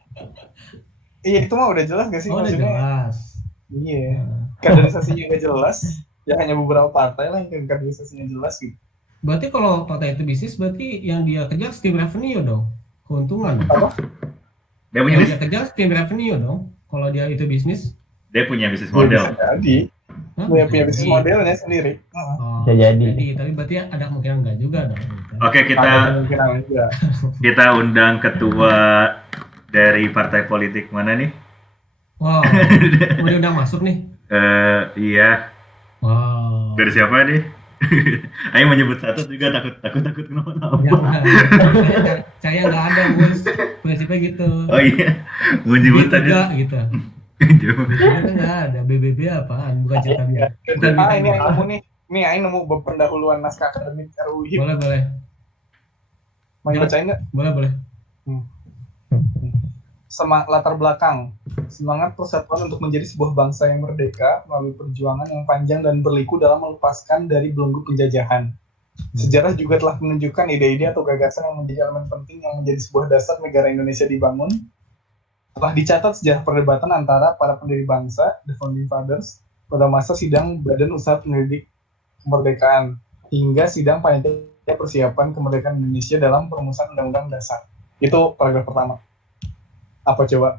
iya itu mah udah jelas gak sih Oh, udah maksudnya? jelas. Iya, kaderisasinya gak jelas. Ya hanya beberapa partai lah yang kaderisasinya jelas gitu. Berarti kalau partai itu bisnis, berarti yang dia kejar stream revenue dong, keuntungan. Dia punya Yang dia kejar stream revenue dong, kalau dia itu bisnis. dia punya bisnis Ya, model. bisa jadi. Hah? Punya bisnis modelnya sendiri. Oh, Bisa jadi. Tapi berarti ada kemungkinan enggak juga dong. Gitu. Oke, Ada kemungkinan juga. kita undang ketua dari partai politik mana nih? Wow, udah masuk nih. Iya, Wow. dari siapa nih? Ayo menyebut satu juga takut kenapa-napa. Jangan. Saya nggak ada, Gus. Prinsipnya gitu. Oh iya, mau nyebut tadi. Juga gitu. Kita nggak ada. BBB apaan? Bukan cerita dia. Bukan Ini yang nemu nih. Nih, Aing nemu pendahuluan naskah akademik RUU HIP. Boleh. Mau bacain nggak? Boleh. Latar belakang. Semangat persatuan untuk menjadi sebuah bangsa yang merdeka melalui perjuangan yang panjang dan berliku dalam melepaskan dari belenggu penjajahan. Sejarah juga telah menunjukkan ide-ide atau gagasan yang menjadi elemen penting yang menjadi sebuah dasar negara Indonesia dibangun. Telah dicatat sejarah perdebatan antara para pendiri bangsa, the founding fathers, pada masa sidang Badan Usaha Penyelidik Kemerdekaan hingga sidang panitia persiapan kemerdekaan Indonesia dalam perumusan Undang-Undang Dasar. Itu paragraf pertama. Apa coba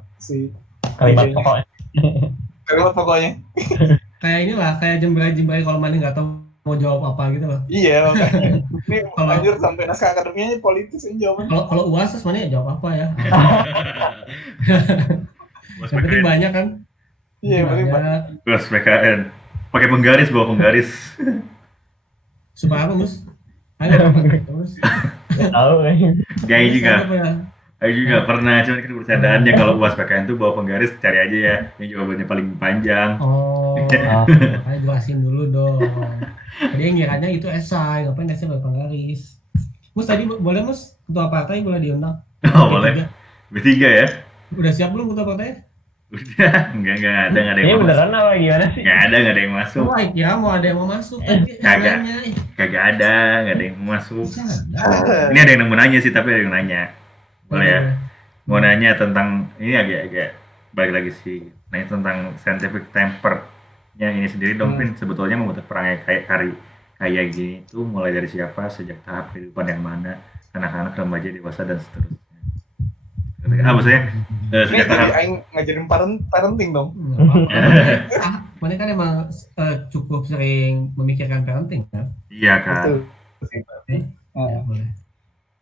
kalimat pokoknya? Kalimat pokoknya. Kayak inilah, kayak jemberai kalau mana nggak tahu mau jawab apa gitu loh. Iya, makanya. Ini lanjut sampai naskah akademinya politis ini jawabannya. Kalau UAS mana ya jawab apa ya? Yang penting banyak kan? Iya, banyak. Terus PKN. Pakai penggaris, bawa penggaris. Supaya apa, Mus? Ayo, Mus. Tahu kan? Gaya juga. Aku juga pernah, cuman kan bercandaannya kalau UAS PKN tuh bawa penggaris, cari aja ya yang jawabannya paling panjang. Oh, ayo jelasin dulu dong. Dia ngiranya itu esai, ngapain esai bawa penggaris? Mus tadi boleh Mus, ketua partai boleh diundang? Oh boleh. B3 ya? Udah siap belum ketua partainya? Udah, enggak ada yang Ini mau beneran masuk. apa gimana sih? Nggak ada yang masuk. Wah, ya mau ada yang mau masuk. Kagak. Kagak ada, nggak ada yang mau masuk. Ini ada yang mau nanya sih, tapi ada yang nanya. Boleh ya? Mau nanya tentang, ini agak balik lagi sih. Nanya tentang scientific temper-nya ini sendiri dong, Pin. Sebetulnya membentuk perang kayak gini tuh mulai dari siapa, sejak tahap kehidupan yang mana, anak-anak, remaja, dewasa, dan seterusnya. Maksudnya sejak tahap Aing ngajarin parenting dong. Mana kan emang cukup sering memikirkan parenting kan? Iya kan. Ya, boleh.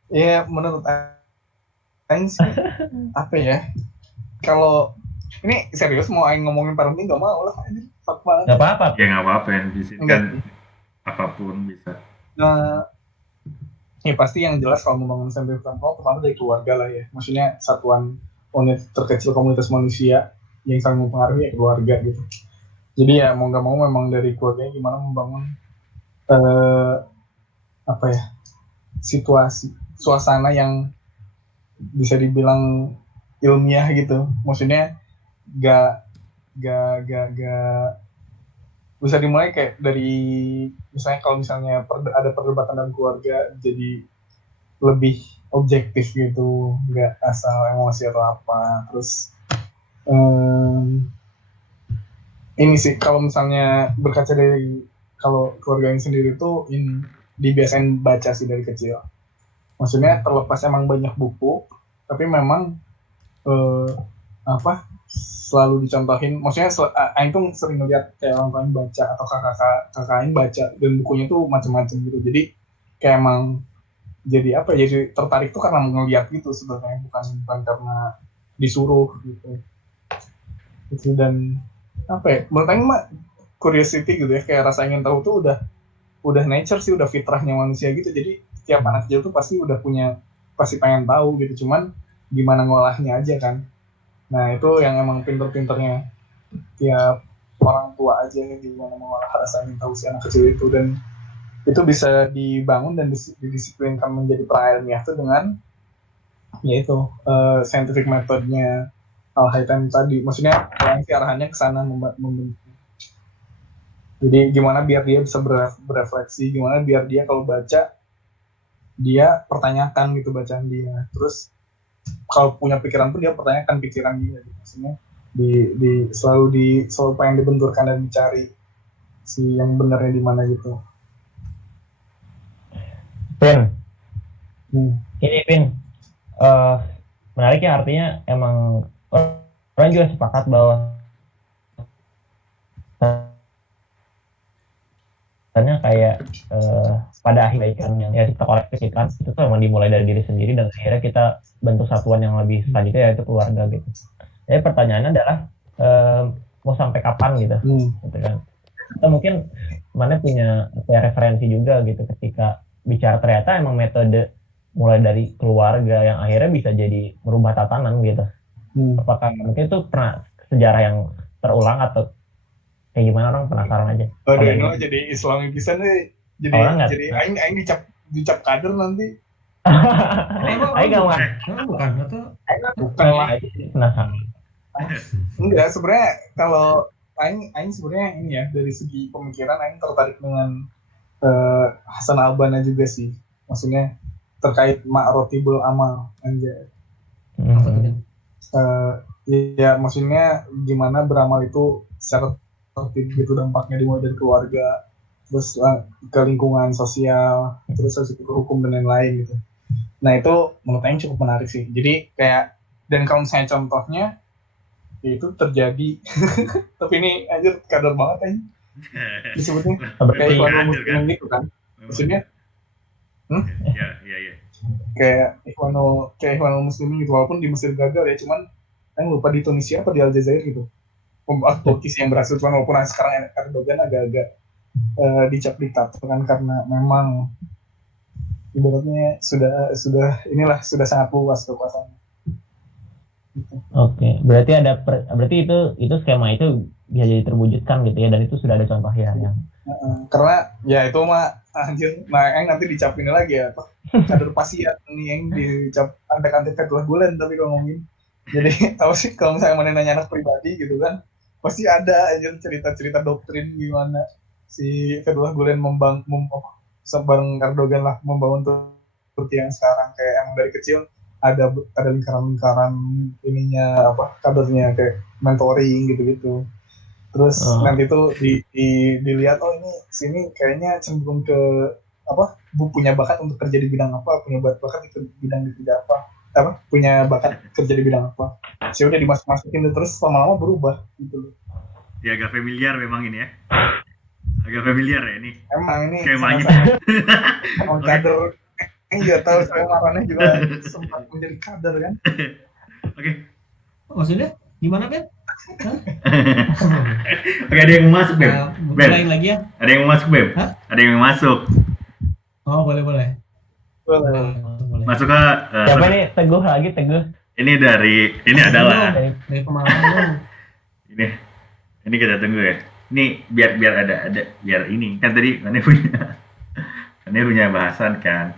Ya menurut Aing sih apa ya? Kalau ini serius mau Aing ngomongin parenting gak mau lah, ini fuck banget. Gak apa-apa. Ya nggak apa-apa yang di sini kan apapun bisa. Nah, ya pasti yang jelas kalau membangun scientific temper pertama dari keluarga lah ya. Maksudnya satuan unit terkecil komunitas manusia yang saling mempengaruhi ya keluarga gitu. Jadi ya mau nggak mau memang dari keluarganya gimana membangun apa ya, situasi suasana yang bisa dibilang ilmiah gitu. Maksudnya gak bisa dimulai kayak dari misalnya kalau misalnya ada perdebatan dalam keluarga jadi lebih objektif gitu, nggak asal emosi atau apa. Terus ini sih kalau misalnya berkaca dari kalau keluarga ini sendiri tuh ini dibiasain baca sih dari kecil. Maksudnya terlepas emang banyak buku, tapi memang selalu dicontohin. Maksudnya Aing tuh sering ngeliat kayak orang tua baca atau kakak Aing baca dan bukunya tuh macam-macam gitu. Jadi kayak emang jadi apa? Jadi tertarik tuh karena ngeliat gitu sebenarnya, bukan karena disuruh gitu. Itu dan apa ya? Menurut Aing mah curiosity gitu ya, kayak rasa ingin tahu tuh udah nature sih, udah fitrahnya manusia gitu. Jadi tiap anak kecil tuh pasti pengen tahu gitu. Cuman gimana ngolahnya aja kan. Nah itu yang emang pinter-pinternya tiap orang tua aja gimana mengolah rasa minta usia anak kecil itu, dan itu bisa dibangun dan didisiplinkan menjadi pra-ilmiah itu dengan yaitu scientific methodnya Al-Haytham tadi. Maksudnya orang sih arahannya ke sana membentuk. Jadi gimana biar dia bisa berefleksi, gimana biar dia kalau baca dia pertanyakan gitu bacaan dia. Terus kalau punya pikiran pun dia pertanyakan pikiran dia gitu. Maksudnya selalu pengen dibenturkan dan dicari si yang benernya di mana gitu. Pin, ini Pin, menarik ya, artinya emang orang juga sepakat bahwa sebenarnya kayak pada akhirnya yang ya kita kolektif kan itu tuh emang dimulai dari diri sendiri dan akhirnya kita bentuk satuan yang lebih selanjutnya yaitu keluarga gitu. Jadi pertanyaannya adalah mau sampai kapan gitu, gitu kan? Atau mungkin mana punya referensi juga gitu ketika bicara ternyata emang metode mulai dari keluarga yang akhirnya bisa jadi merubah tatanan gitu. Apakah mungkin itu pernah sejarah yang terulang atau kayak gimana, orang penasaran aja. Oh dia gitu. Jadi Islami pisan deh. Jadi aing dicap kader nanti. Aing enggak mau. Bukan atau bukan lah, penasaran. Enggak, sebenarnya kalau aing sebenarnya ini ya dari segi pemikiran aing tertarik dengan Hasan Al-Banna juga sih. Maksudnya terkait ma'rotibul amal anjay. Ya maksudnya gimana beramal itu secara tertib gitu, dampaknya dimulai dari keluarga, terus ke lingkungan sosial, terus ke hukum dan lain-lain gitu. Nah itu menurut saya cukup menarik sih. Jadi kayak, dan kalau misalnya contohnya itu terjadi tapi ini anjir kadar banget aja disebutnya kayak Ikhwanul Muslimin gitu kan, maksudnya kayak Ikhwanul Muslimin gitu, walaupun di Mesir gagal ya, cuman kan lupa di Tunisia apa di Aljazair gitu aktivis yang berhasil, cuman walaupun sekarang Erdogan agak-agak dicap diktator kan, karena memang ibaratnya sudah sangat luas kekuasaannya. Oke, berarti itu skema itu bisa jadi terwujudkan gitu ya, dan itu sudah ada contoh ya yang. Karena ya itu mah anjir, yang nanti dicap ini lagi ya, kader pasiat nih yang dicap antek-antek Fethullah Gulen, tapi kalau ngomongin, jadi tahu sih kalau misalnya mana nanya anak pribadi gitu kan, pasti ada aja cerita-cerita doktrin gimana si Fethullah Gulen bareng Erdogan lah membangun Turki yang sekarang, kayak emang dari kecil ada lingkaran-lingkaran ininya kadernya kayak mentoring gitu-gitu. Terus nanti itu dilihat, oh ini sini kayaknya cenderung ke punya bakat untuk kerja di bidang apa, punya bakat di bidang punya bakat kerja di bidang apa. Saya udah dimasukin terus lama-lama berubah gitu loh. Ya agak familiar memang ini ya. Agak familiar ya ini. Emang ini skemanya. Emang kader. Iya tahu, saya marahnya juga sempat menjadi kader kan. Oke. Maksudnya gimana Ben? Oke, ada yang mau masuk Beb? Mulai lagi ya? Ada yang mau masuk Beb? Hah? Ada yang mau masuk? Oh boleh. Masuk ke siapa nih? Teguh. Ini adalah dari pemahaman. ini kita tunggu ya. Ini biar ada biar ini kan tadi Ane punya bahasan kan.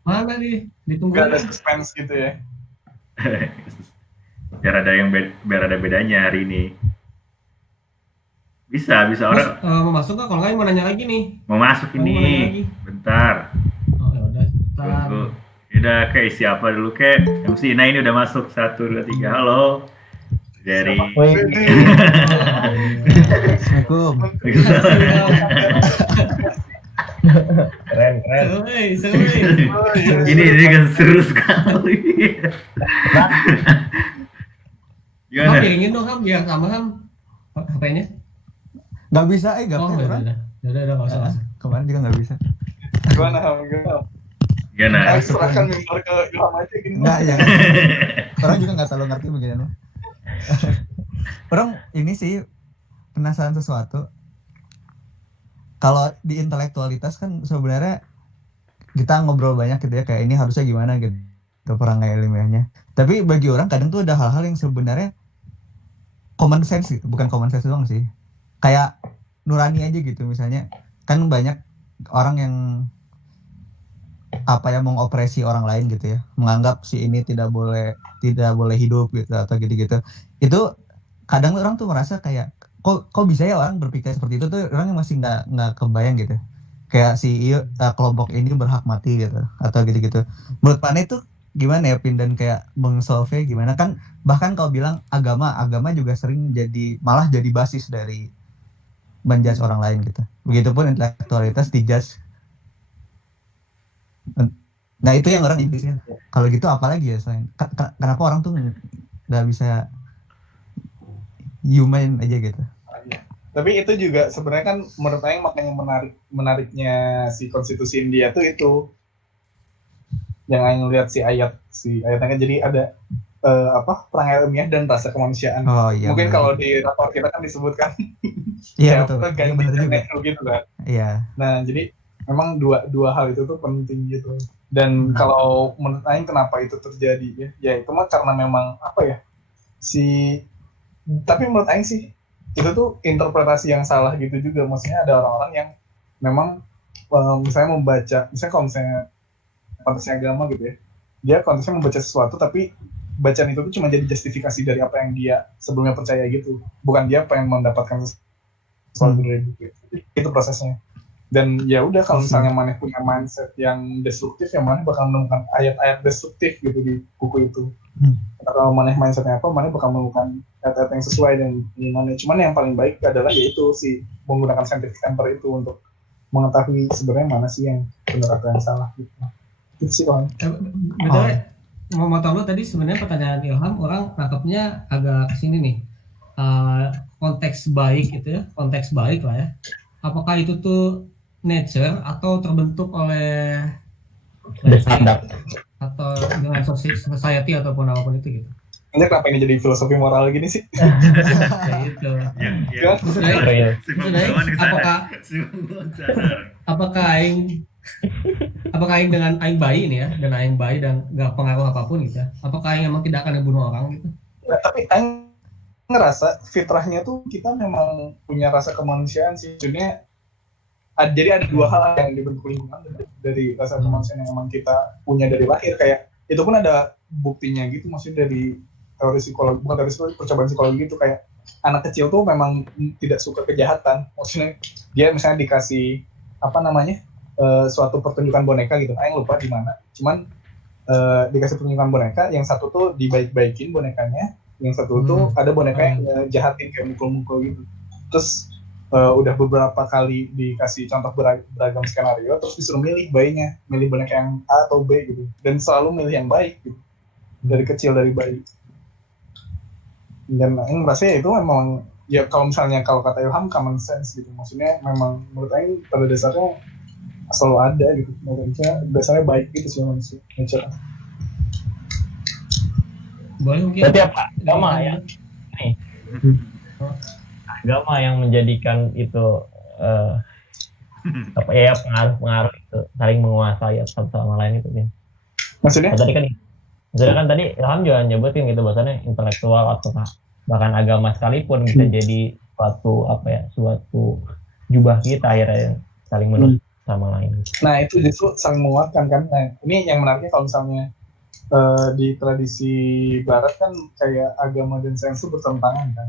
Mana nih? Ditunggu. Gak ada suspense gitu ya. biar ada bedanya hari ini. Bisa orang. Mau masuk nggak? Kalau nggak mau nanya lagi nih. Mau masuk ini. Bentar. Oh ya udah. Tunggu. Udah kayak siapa dulu kayak MC. Nah ini udah masuk 1, 2, 3. Halo. Dari. Assalamualaikum. Keren. Ini kan seru sekali. Gimana? Ham piringin dong Ham, biar sama Ham HP-nya. Gak bisa, gak Oh bisa. Udah, nggak usah. Kemarin juga gak bisa. Gimana? Gimana? Serahkan mimbar ke Ilham aja gini. Enggak ya. Orang juga gak terlalu ngerti begini. Orang ini sih penasaran sesuatu. Kalau di intelektualitas kan sebenarnya kita ngobrol banyak gitu ya, kayak ini harusnya gimana gitu perangai ilmiahnya. Tapi bagi orang kadang tuh ada hal-hal yang sebenarnya common sense gitu, bukan common sense doang sih, kayak nurani aja gitu. Misalnya kan banyak orang yang mengopresi orang lain gitu ya, menganggap si ini tidak boleh hidup gitu atau gitu-gitu. Itu kadang orang tuh merasa kayak kok bisa ya orang berpikir seperti itu tuh, orang yang masih nggak kebayang gitu. Kayak kelompok ini berhak mati gitu atau gitu-gitu. Menurut Pane itu gimana ya dan kayak mengsolve gimana, kan bahkan kalau bilang agama juga sering malah jadi basis dari menjudge orang lain gitu. Begitupun intelektualitas dijudge. Nah itu yang orang Indonesia. Kalau gitu apalagi ya selain kenapa orang tuh nggak bisa human aja gitu. Tapi itu juga sebenarnya kan menurut saya makanya menariknya si konstitusi India tuh itu yang Aing lihat si ayatnya kan, jadi ada perang ilmiah dan rasa kemanusiaan. Oh iya. Mungkin bener. kalau di rapor kita kan disebutkan Iya betul. ganti bener juga. gitu kan. Iya. Nah jadi memang dua hal itu tuh penting gitu. Dan kalau menurut Aing kenapa itu terjadi ya itu mah karena memang tapi menurut Aing sih itu tuh interpretasi yang salah gitu juga. Maksudnya ada orang-orang yang memang misalnya kalau misalnya konteksnya agama gitu ya, dia konteksnya membaca sesuatu tapi bacaan itu tuh cuma jadi justifikasi dari apa yang dia sebelumnya percaya gitu, bukan dia pengen mendapatkan sesuatu dari buku itu prosesnya. Dan ya udah, kalau misalnya Maneh punya mindset yang destruktif, ya Maneh bakal menemukan ayat-ayat destruktif gitu di buku itu. Kalau Maneh mindsetnya apa, Maneh bakal menemukan ayat-ayat yang sesuai dengan imannya. Cuman yang paling baik adalah yaitu si menggunakan scientific temper itu untuk mengetahui sebenarnya mana sih yang benar atau yang salah gitu. Itu sih kan. Betul. Mau tahu lo tadi sebenarnya pertanyaan Ilham orang nangkepnya agak kesini nih. Konteks baik gitu ya, konteks baik lah ya. Apakah itu tuh nature atau terbentuk oleh atau dengan society ataupun apapun itu gitu. Ini kenapa ini jadi filosofi moral gini sih? Kayak gitu. Apakah aing dengan aing bayi ini ya, dan aing bayi dan nggak pengaruh apapun gitu ya? Apakah aing emang tidak akan membunuh orang gitu? Ya, tapi aing ngerasa fitrahnya tuh kita memang punya rasa kemanusiaan sih. Jadi ada dua hal yang dibentuk lingkungan dari rasa kemanusiaan yang memang kita punya dari lahir. Kayak itu pun ada buktinya gitu, maksudnya dari teori psikologi, bukan teori psikologi, percobaan psikologi gitu. Kayak anak kecil tuh memang tidak suka kejahatan, maksudnya dia misalnya dikasih suatu pertunjukan boneka gitu, Aing lupa di mana, cuman dikasih pertunjukan boneka, yang satu tuh dibaik-baikin bonekanya, yang satu tuh ada boneka yang jahatin kayak mukul-mukul gitu. Terus udah beberapa kali dikasih contoh beragam skenario, terus disuruh milih bayinya, milih boneka yang A atau B gitu, dan selalu milih yang baik gitu dari kecil, dari bayi. Dan Aing merasa itu memang ya, kalau kata Ilham common sense gitu, maksudnya memang menurut Aing pada dasarnya selalu ada gitu, maksudnya dasarnya baik gitu sih manusia, nature. Boleh mungkin. Berarti apa? Agama ya? Nih. Agama yang menjadikan itu pengaruh itu saling menguasai satu sama lain itu nih. Maksudnya? Maksudnya kan tadi Ilham juga nyebutin gitu, bahasanya intelektual atau bahkan agama sekalipun bisa jadi suatu jubah kita akhirnya saling menurut sama lain. Nah itu justru saling menguatkan kan. Nah ini yang menariknya, kalau misalnya di tradisi Barat kan kayak agama dan sains itu bertentangan kan.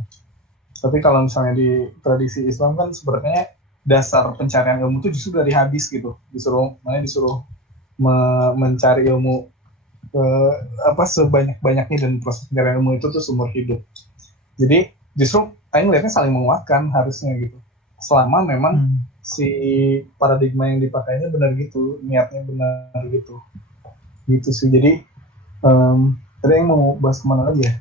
Tapi kalau misalnya di tradisi Islam kan sebenarnya dasar pencarian ilmu itu justru dari hadis gitu. Disuruh mencari ilmu sebanyak-banyaknya, dan proses pencarian ilmu itu tuh sumber hidup. Jadi justru Aing lihatnya saling menguatkan harusnya gitu. Selama memang si paradigma yang dipakainya benar gitu, niatnya benar gitu. Gitu sih. Jadi tadi Aing mau bahas kemana lagi ya?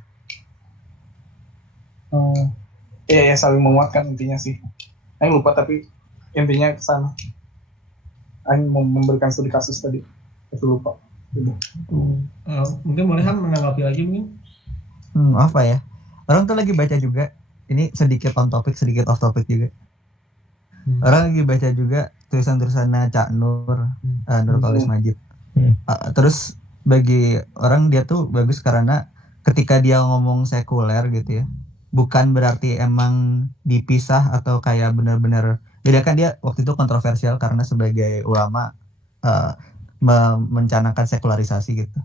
Ya saling menguatkan intinya sih. Aing lupa tapi intinya ke sana. Aing mau memberikan studi kasus tadi. Itu lupa. Mungkin boleh menanggapi lagi mungkin. Apa ya? Orang tuh lagi baca juga. Ini sedikit on topic, sedikit off topic juga. Orang lagi baca juga tulisan-tulisannya Cak Nur, Nurul Majid. Terus bagi orang dia tuh bagus karena ketika dia ngomong sekuler gitu ya, bukan berarti emang dipisah atau kayak benar-benar beda kan. Dia waktu itu kontroversial karena sebagai ulama eh, mencanangkan sekularisasi gitu.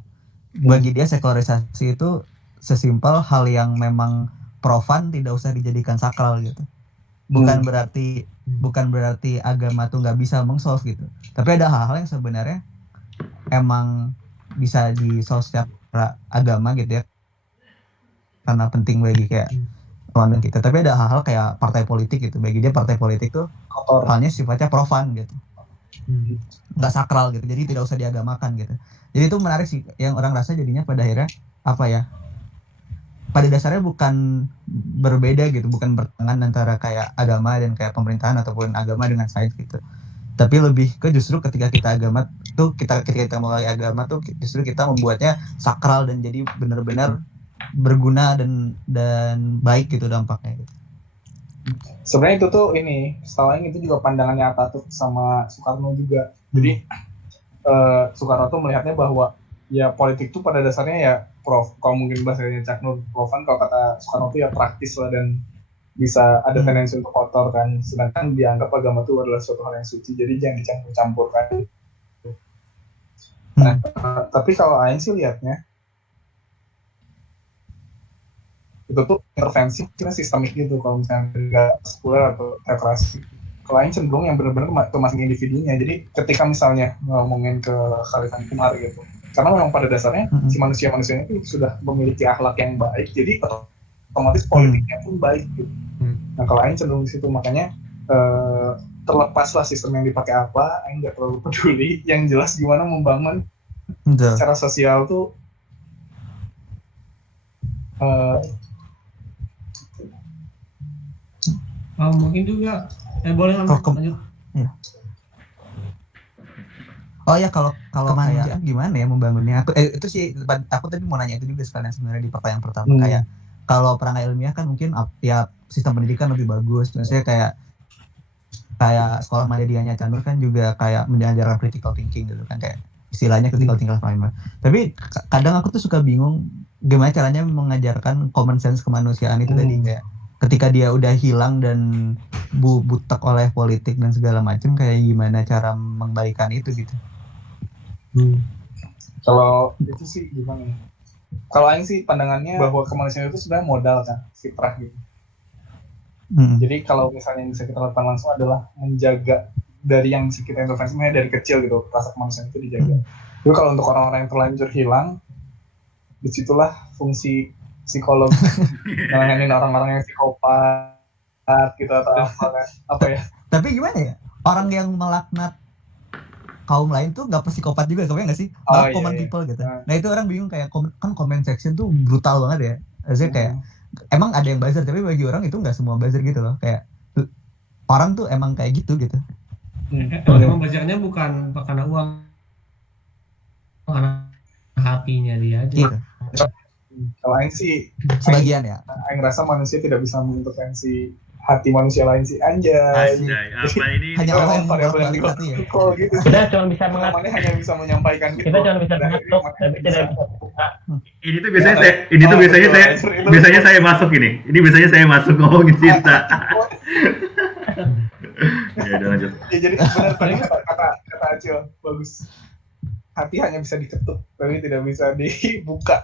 Bagi dia sekularisasi itu sesimpel hal yang memang profan tidak usah dijadikan sakral gitu. Bukan berarti agama tuh nggak bisa mengsolve gitu. Tapi ada hal-hal yang sebenarnya emang bisa di-solve secara agama gitu ya. Karena penting bagi kayak teman kita. Tapi ada hal-hal kayak partai politik gitu. Bagi dia partai politik tuh halnya sifatnya profan gitu. Nggak sakral gitu. Jadi tidak usah diagamakan gitu. Jadi itu menarik sih yang orang rasa jadinya pada akhirnya apa ya? Pada dasarnya bukan berbeda gitu, bukan bertentangan antara kayak agama dan kayak pemerintahan ataupun agama dengan sains gitu. Tapi lebih ke justru ketika kita mulai agama tuh justru kita membuatnya sakral dan jadi benar-benar berguna dan baik gitu dampaknya gitu. Sebenarnya itu tuh ini, selain itu juga pandangannya Atatürk sama Soekarno juga. Jadi Soekarno tuh melihatnya bahwa ya politik tuh pada dasarnya ya kalau mungkin bahasanya Cak Nur profan, kalau kata Soekarno tuh ya praktis lah dan bisa ada tendensi untuk kotor kan. Sedangkan dianggap agama itu adalah suatu hal yang suci, jadi jangan dicampur-campurkan. Nah, tapi kalau Aing sih lihatnya itu tuh intervensi kira sistemik gitu kalau misalnya nggak sekuler atau teokrasi. Kalau Aing cenderung yang benar-benar ke masing individunya. Jadi ketika misalnya ngomongin ke Khalifah Umar gitu, karena memang pada dasarnya si manusia-manusianya itu sudah memiliki akhlak yang baik, jadi otomatis politiknya pun baik gitu. Nah kalau Aing cenderung di situ, makanya terlepaslah sistem yang dipakai apa, Aing nggak terlalu peduli. Yang jelas gimana membangun secara sosial tuh mungkin juga boleh lanjut. Ya. Oh ya, kalau kayak gimana ya membangunnya? Itu sih aku tadi mau nanya itu juga sekalian sebenarnya di pertanyaan pertama. Kayak kalau perangai ilmiah kan mungkin ya sistem pendidikan lebih bagus. Maksudnya kayak sekolah Madadianya Cak Nur kan juga kayak mengajarkan critical thinking gitu kan, kayak istilahnya critical thinking framework. Tapi kadang aku tuh suka bingung gimana caranya mengajarkan common sense kemanusiaan itu tadi, kayak ketika dia udah hilang dan butek oleh politik dan segala macam, kayak gimana cara mengembalikan itu gitu. Kalau itu sih gimana ya? Kalau Aing sih pandangannya bahwa kemanusiaan itu sebenarnya modal kan, fitrah gitu. Jadi kalau misalnya yang bisa kita lakukan langsung adalah menjaga dari yang bisa kita intervensi, dari kecil gitu, rasa kemanusiaan itu dijaga. Jadi kalau untuk orang-orang yang terlanjur hilang, disitulah fungsi psikolog nanganin orang-orang yang psikopat gitu atau apa ya. Tapi gimana ya, orang yang melaknat kaum lain tuh nggak psikopat juga, kebayang nggak sih? Malah common people gitu. Nah itu orang bingung, kayak kan comment section tuh brutal banget ya. Maksudnya kayak emang ada yang buzzer, tapi bagi orang itu nggak semua buzzer gitu loh. Kayak orang tuh emang kayak gitu. Emang buzzernya bukan karena uang, karena hatinya dia aja. Gitu. Kalau Aing sih sebagian ya. Aing rasa manusia tidak bisa mengintervensi hati manusia lain sih, anjay. Apa ini? Hanya Allah yang mengerti hati ya. Kok gitu? Kita cuma bisa mengatur. Hanya bisa menyampaikan gitu. Kita cuma bisa mengatur, tapi tidak bisa buka. Ini tuh biasanya saya masuk ini. Ini biasanya saya masuk ngomongin cinta. Ya udah lanjut. Ya jadi benar tadi kata Acil bagus. Hati hanya bisa diketuk, tapi tidak bisa dibuka.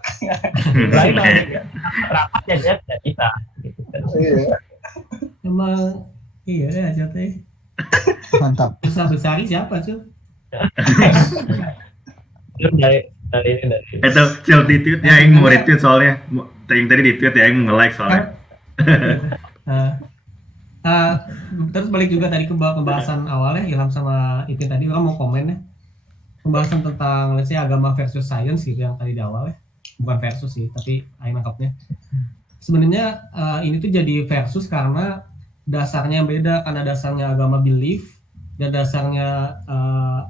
Lain rapat ya kita. Gitu. Iya. Emang iya aja teh. Mantap. Besar siapa cuy? Dari Itu Cil di tweet ya, yang mau retweet soalnya. Yang tadi di tweet ya, yang nge-like soalnya. Terus balik juga tadi ke pembahasan awalnya Ilham sama Ipin tadi, orang mau komen ya. Pembahasan tentang let's say agama versus science gitu yang tadi di awal ya. Bukan versus sih, tapi Aing nangkapnya. Sebenarnya ini tuh jadi versus karena dasarnya yang beda, karena dasarnya agama belief dan dasarnya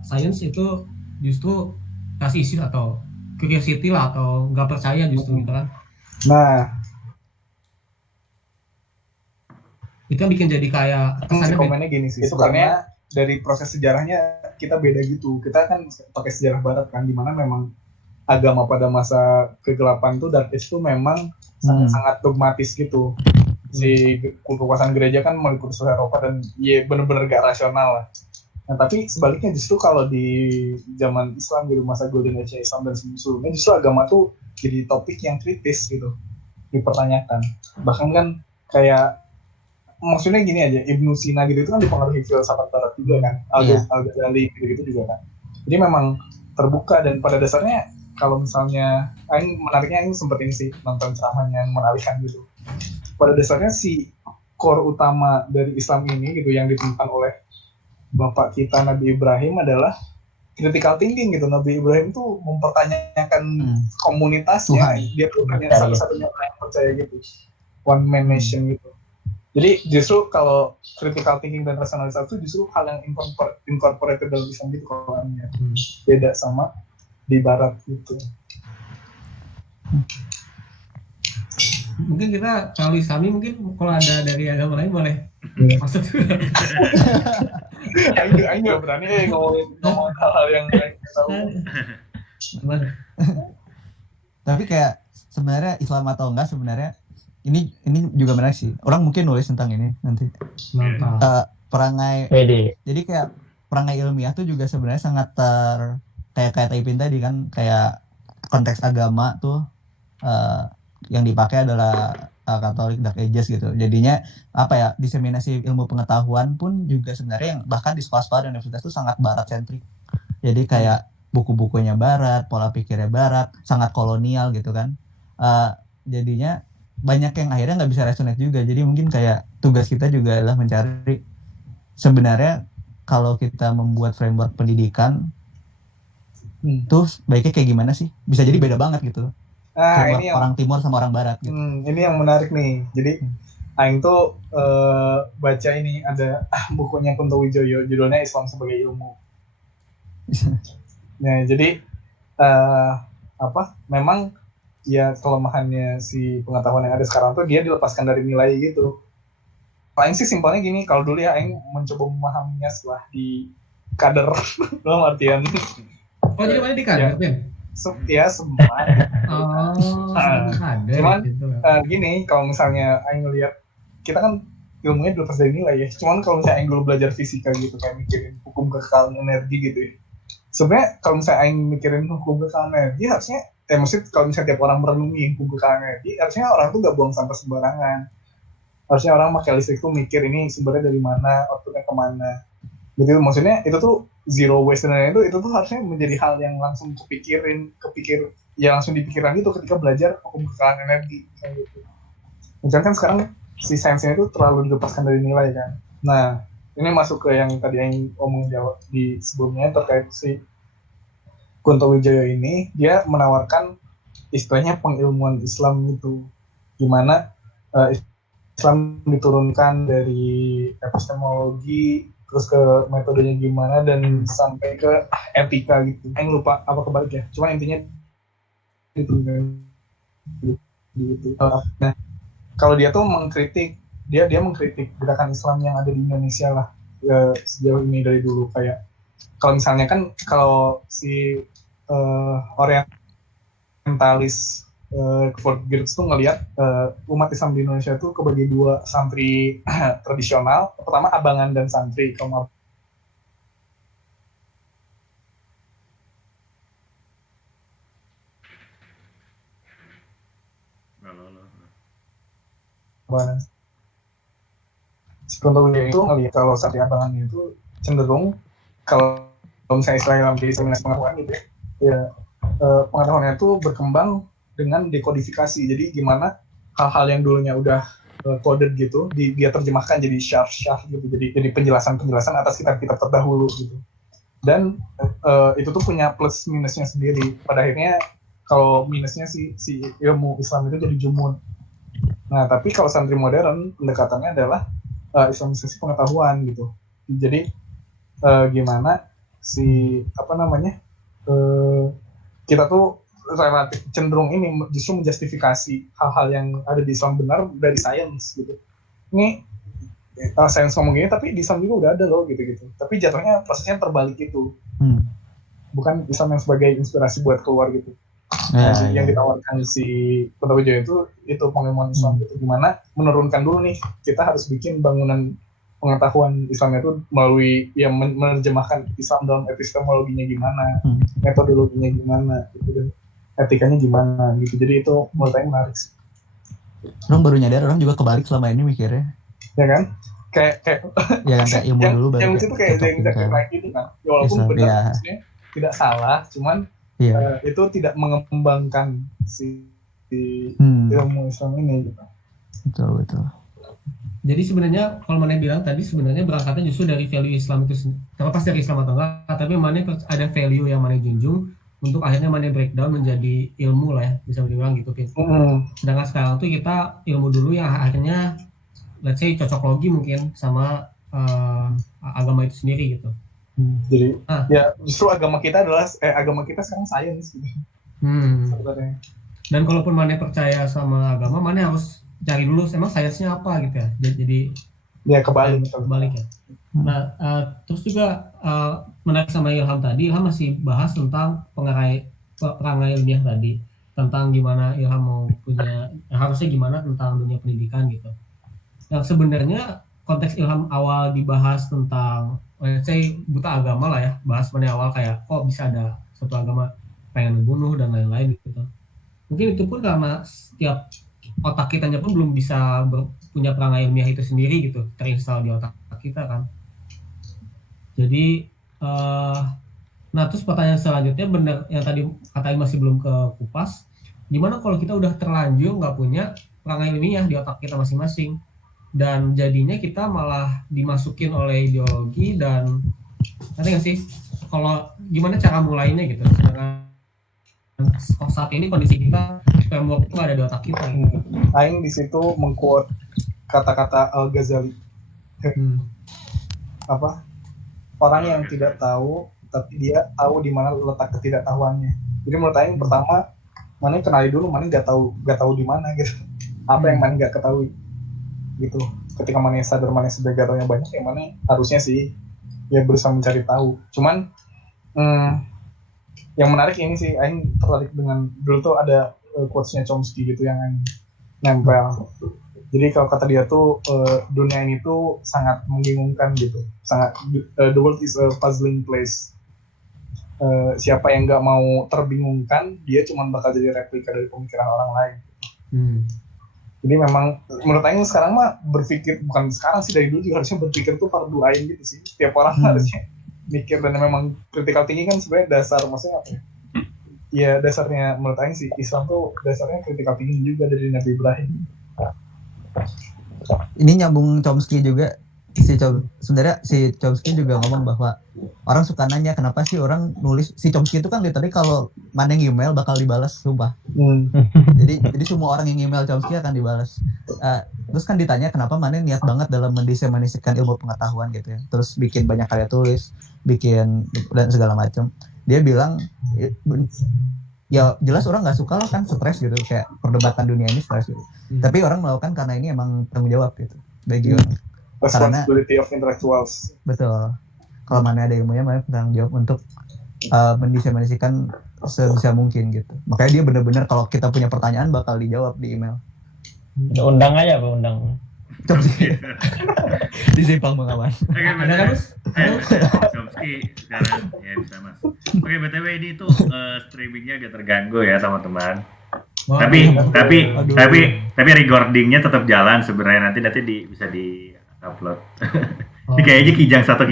science itu justru kasih isu atau curiosity lah, atau nggak percaya justru gitu kan. Nah, itu kan bikin jadi kayak kesannya komennya gini sih. Itu karena dari proses sejarahnya kita beda gitu. Kita kan pakai sejarah barat kan, dimana memang agama pada masa kegelapan tuh, Dark Age tuh memang sangat dogmatis gitu. si kekuasaan gereja kan meliputi seluruh Eropa dan ya benar-benar gak rasional lah. Nah tapi sebaliknya justru kalau di zaman Islam gitu, masa golden age Islam dan sebelumnya, justru agama tuh jadi topik yang kritis gitu, dipertanyakan. Bahkan kan kayak maksudnya gini aja, Ibnu Sina gitu itu kan dipengaruhi filsafat barat juga kan, Al-Ghazali gitu juga kan. Jadi memang terbuka, dan pada dasarnya kalau misalnya menariknya ini seperti ini sih, nonton ceramahnya yang menarikkan gitu. Pada dasarnya si core utama dari Islam ini gitu yang ditemukan oleh bapak kita Nabi Ibrahim adalah critical thinking gitu. Nabi Ibrahim tuh mempertanyakan komunitasnya, dia tuh hanya satu-satunya orang yang percaya gitu, one man nation gitu. Jadi justru kalau critical thinking dan rasionalitas itu justru hal yang incorporated dalam Islam gitu kalau beda sama di Barat gitu. Mungkin kita kalau Islami mungkin kalau ada dari agama lain boleh masuk. Aing nggak berani ngomong hal-hal yang lain tahu. Tapi kayak sebenarnya Islam atau enggak sebenarnya ini juga menarik sih. Orang mungkin nulis tentang ini nanti. Perangai. Jadi kayak perangai ilmiah tuh juga sebenarnya sangat kayak Taipin tadi kan, kayak konteks agama tuh yang dipakai adalah Katolik Dark Ages gitu. Jadinya apa ya, diseminasi ilmu pengetahuan pun juga sebenarnya yang bahkan di sekolah-sekolah dan universitas tuh sangat barat sentrik. Jadi kayak buku-bukunya barat, pola pikirnya barat, sangat kolonial gitu kan. Jadinya banyak yang akhirnya nggak bisa resonate juga. Jadi mungkin kayak tugas kita juga adalah mencari sebenarnya kalau kita membuat framework pendidikan tuh baiknya kayak gimana sih? Bisa jadi beda banget gitu. Framework ini orang timur sama orang barat gitu. Ini yang menarik nih. Jadi Aing tuh baca ini ada bukunya Kunto Wijoyo, judulnya Islam sebagai Ilmu. Nah jadi memang ya kelemahannya si pengetahuan yang ada sekarang tuh dia dilepaskan dari nilai gitu. Paling sih simpelnya gini, kalau dulu ya Aing mencoba memahaminya setelah di kader dalam artian. Oh jadi mana di kader kan? Ya semua. Cuman gitu. Gini, kalau misalnya Aing ngeliat, kita kan ilmunya dilepas dari nilai ya. Cuman kalau misalnya Aing dulu belajar fisika gitu, kayak mikirin hukum kekekalan energi gitu ya. Sebenarnya kalau misalnya Aing mikirin hukum kekekalan energi, harusnya maksudnya kalau misalnya tiap orang merenungi hukum kekekalan energi, harusnya orang tuh gak buang sampah sembarangan. Harusnya orang pakai listrik tuh mikir ini sumbernya dari mana, outputnya kemana. Gitu, maksudnya itu tuh zero waste dan itu tuh harusnya menjadi hal yang langsung langsung dipikiran gitu ketika belajar hukum kekekalan energi kayak gitu. Misalkan kan sekarang si sainsnya itu terlalu dilepaskan dari nilai kan. Nah, ini masuk ke yang tadi yang omong jawab di sebelumnya terkait si Kunto Wijoyo ini, dia menawarkan istilahnya pengilmuan Islam gitu, gimana Islam diturunkan dari epistemologi terus ke metodenya gimana dan sampai ke etika gitu. Aing lupa apa kebalik ya. Cuma intinya itu gitu. Nah, kalau dia tuh mengkritik gerakan Islam yang ada di Indonesia lah sejauh ini dari dulu, kayak kalau misalnya kan kalau si orientalis Fort Geertz tuh ngelihat umat Islam di Indonesia tuh kebagi dua, santri tradisional, pertama abangan dan santri. Kalau sebetulnya itu ngelihat kalau santri abangan itu cenderung kalau misalnya Israel dalam diseminasi pengetahuan gitu ya, pengetahuannya itu berkembang dengan dekodifikasi. Jadi gimana hal-hal yang dulunya udah coded gitu, dia terjemahkan jadi syarh gitu, jadi penjelasan atas kitab-kitab terdahulu gitu. Dan itu tuh punya plus minusnya sendiri. Pada akhirnya kalau minusnya si ilmu Islam itu jadi jumun. Nah tapi kalau santri modern pendekatannya adalah islamisasi pengetahuan gitu. Jadi gimana kita tuh relatif cenderung ini justru menjustifikasi hal-hal yang ada di Islam benar dari sains gitu. Ini sains ngomong gini tapi di Islam juga udah ada loh gitu. Tapi jatuhnya prosesnya terbalik itu. Bukan Islam yang sebagai inspirasi buat keluar gitu. yang ditawarkan si Petawijaya itu pengilmuan Islam itu gimana menurunkan dulu nih, kita harus bikin bangunan pengetahuan Islam itu melalui yang menerjemahkan Islam dalam epistemologinya gimana, metodologinya gimana gitu, dan etikanya gimana gitu. Jadi itu menurut saya menarik sih. Orang baru nyadar, orang juga kebalik selama ini mikirnya. Ya kan? Kayak ya kan, kayak ilmu dulu baru yang itu kayak yang kayak gitu kan. Ya, walaupun Islam, benar ya. maksudnya tidak salah, cuman itu tidak mengembangkan si ilmu Islam ini gitu. Betul. Jadi sebenarnya kalau Mane bilang tadi, sebenarnya berangkatnya justru dari value Islam itu sendiri. Terlepas dari Islam atau enggak, tapi Mane ada value yang Mane junjung untuk akhirnya Mane breakdown menjadi ilmu lah ya, bisa dibilang gitu, Pin. Sedangkan sekarang tuh kita ilmu dulu yang akhirnya let's say cocok logi mungkin sama agama itu sendiri gitu. Jadi ya justru agama kita sekarang sains gitu. Sebenarnya. Dan kalaupun Mane percaya sama agama, Mane harus cari dulu emang sainsnya apa gitu ya. Jadi ya kebalik ya. Nah, terus juga menarik sama Ilham tadi, Ilham masih bahas tentang perangai ilmiah tadi, tentang gimana Ilham mau punya, harusnya gimana tentang dunia pendidikan gitu. Yang sebenarnya konteks Ilham awal dibahas tentang, let's say buta agama lah ya, bahas Mane awal kayak kok bisa ada satu agama pengen membunuh dan lain-lain gitu. Mungkin itu pun karena setiap otak kitanya pun belum bisa punya perangai ilmiah itu sendiri gitu, terinstal di otak kita kan. Jadi nah terus pertanyaan selanjutnya benar yang tadi katanya masih belum ke kupas, gimana kalau kita udah terlanjur nggak punya perangai ilmiah di otak kita masing-masing, dan jadinya kita malah dimasukin oleh ideologi, dan nanti nggak sih kalau gimana cara mulainya gitu, sedangkan saat ini kondisi kita framework itu ada di otak kita. Aing di situ mengquote kata-kata Al-Ghazali. Apa? Orang yang tidak tahu tapi dia tahu di mana letak ketidaktahuannya. Jadi menurut Aing pertama, Mane kenali dulu Mane nggak tahu di mana gitu. Apa yang Mane nggak ketahui gitu. Ketika Mane sadar Mane sudah gak tahu yang banyak, yang Mane harusnya sih ya berusaha mencari tahu. Cuman yang menarik ini sih, Aing tertarik dengan dulu tuh ada quotes-nya Chomsky gitu yang Aing nempel. Jadi kalau kata dia tuh dunia ini tuh sangat membingungkan gitu, sangat the world is a puzzling place. Siapa yang nggak mau terbingungkan, dia cuma bakal jadi replika dari pemikiran orang lain. Jadi memang menurut Aing sekarang mah berpikir, bukan sekarang sih, dari dulu juga harusnya berpikir tuh fardu ain gitu sih. Tiap orang harusnya mikir, dan memang critical thinking kan sebenarnya dasar, maksudnya apa ya? Ya dasarnya menurut Aing sih Islam tuh dasarnya critical thinking juga dari Nabi Ibrahim. Ini nyambung Chomsky juga, sebenarnya si Chomsky juga ngomong bahwa orang suka nanya kenapa sih orang nulis, si Chomsky itu kan tadi kalau Mane email bakal dibalas, sumpah. Jadi semua orang yang email Chomsky akan dibalas. Terus kan ditanya kenapa Mane niat banget dalam mendiseminasikan ilmu pengetahuan gitu ya, terus bikin banyak karya tulis, bikin dan segala macam. Dia bilang ya jelas orang nggak suka lah kan, stres gitu, kayak perdebatan dunia ini stres gitu. Tapi orang melakukan karena ini emang tanggung jawab gitu bagi orang. Responsibility of intellectuals. Betul. Kalau Mana ada ilmunya, Mana tanggung jawab untuk mendiseminasikan sebisa mungkin gitu. Makanya dia benar-benar kalau kita punya pertanyaan bakal dijawab di email. Undang aja, Pak, undang. Di Simpang Bengawan. Ada kan, Mas? Chomsky sekarang ya bisa Mas. Oke, BTW ini tuh streamingnya agak terganggu ya teman-teman. Tapi recordingnya tetap jalan sebenarnya, nanti bisa di upload. Ini kayaknya kijang satu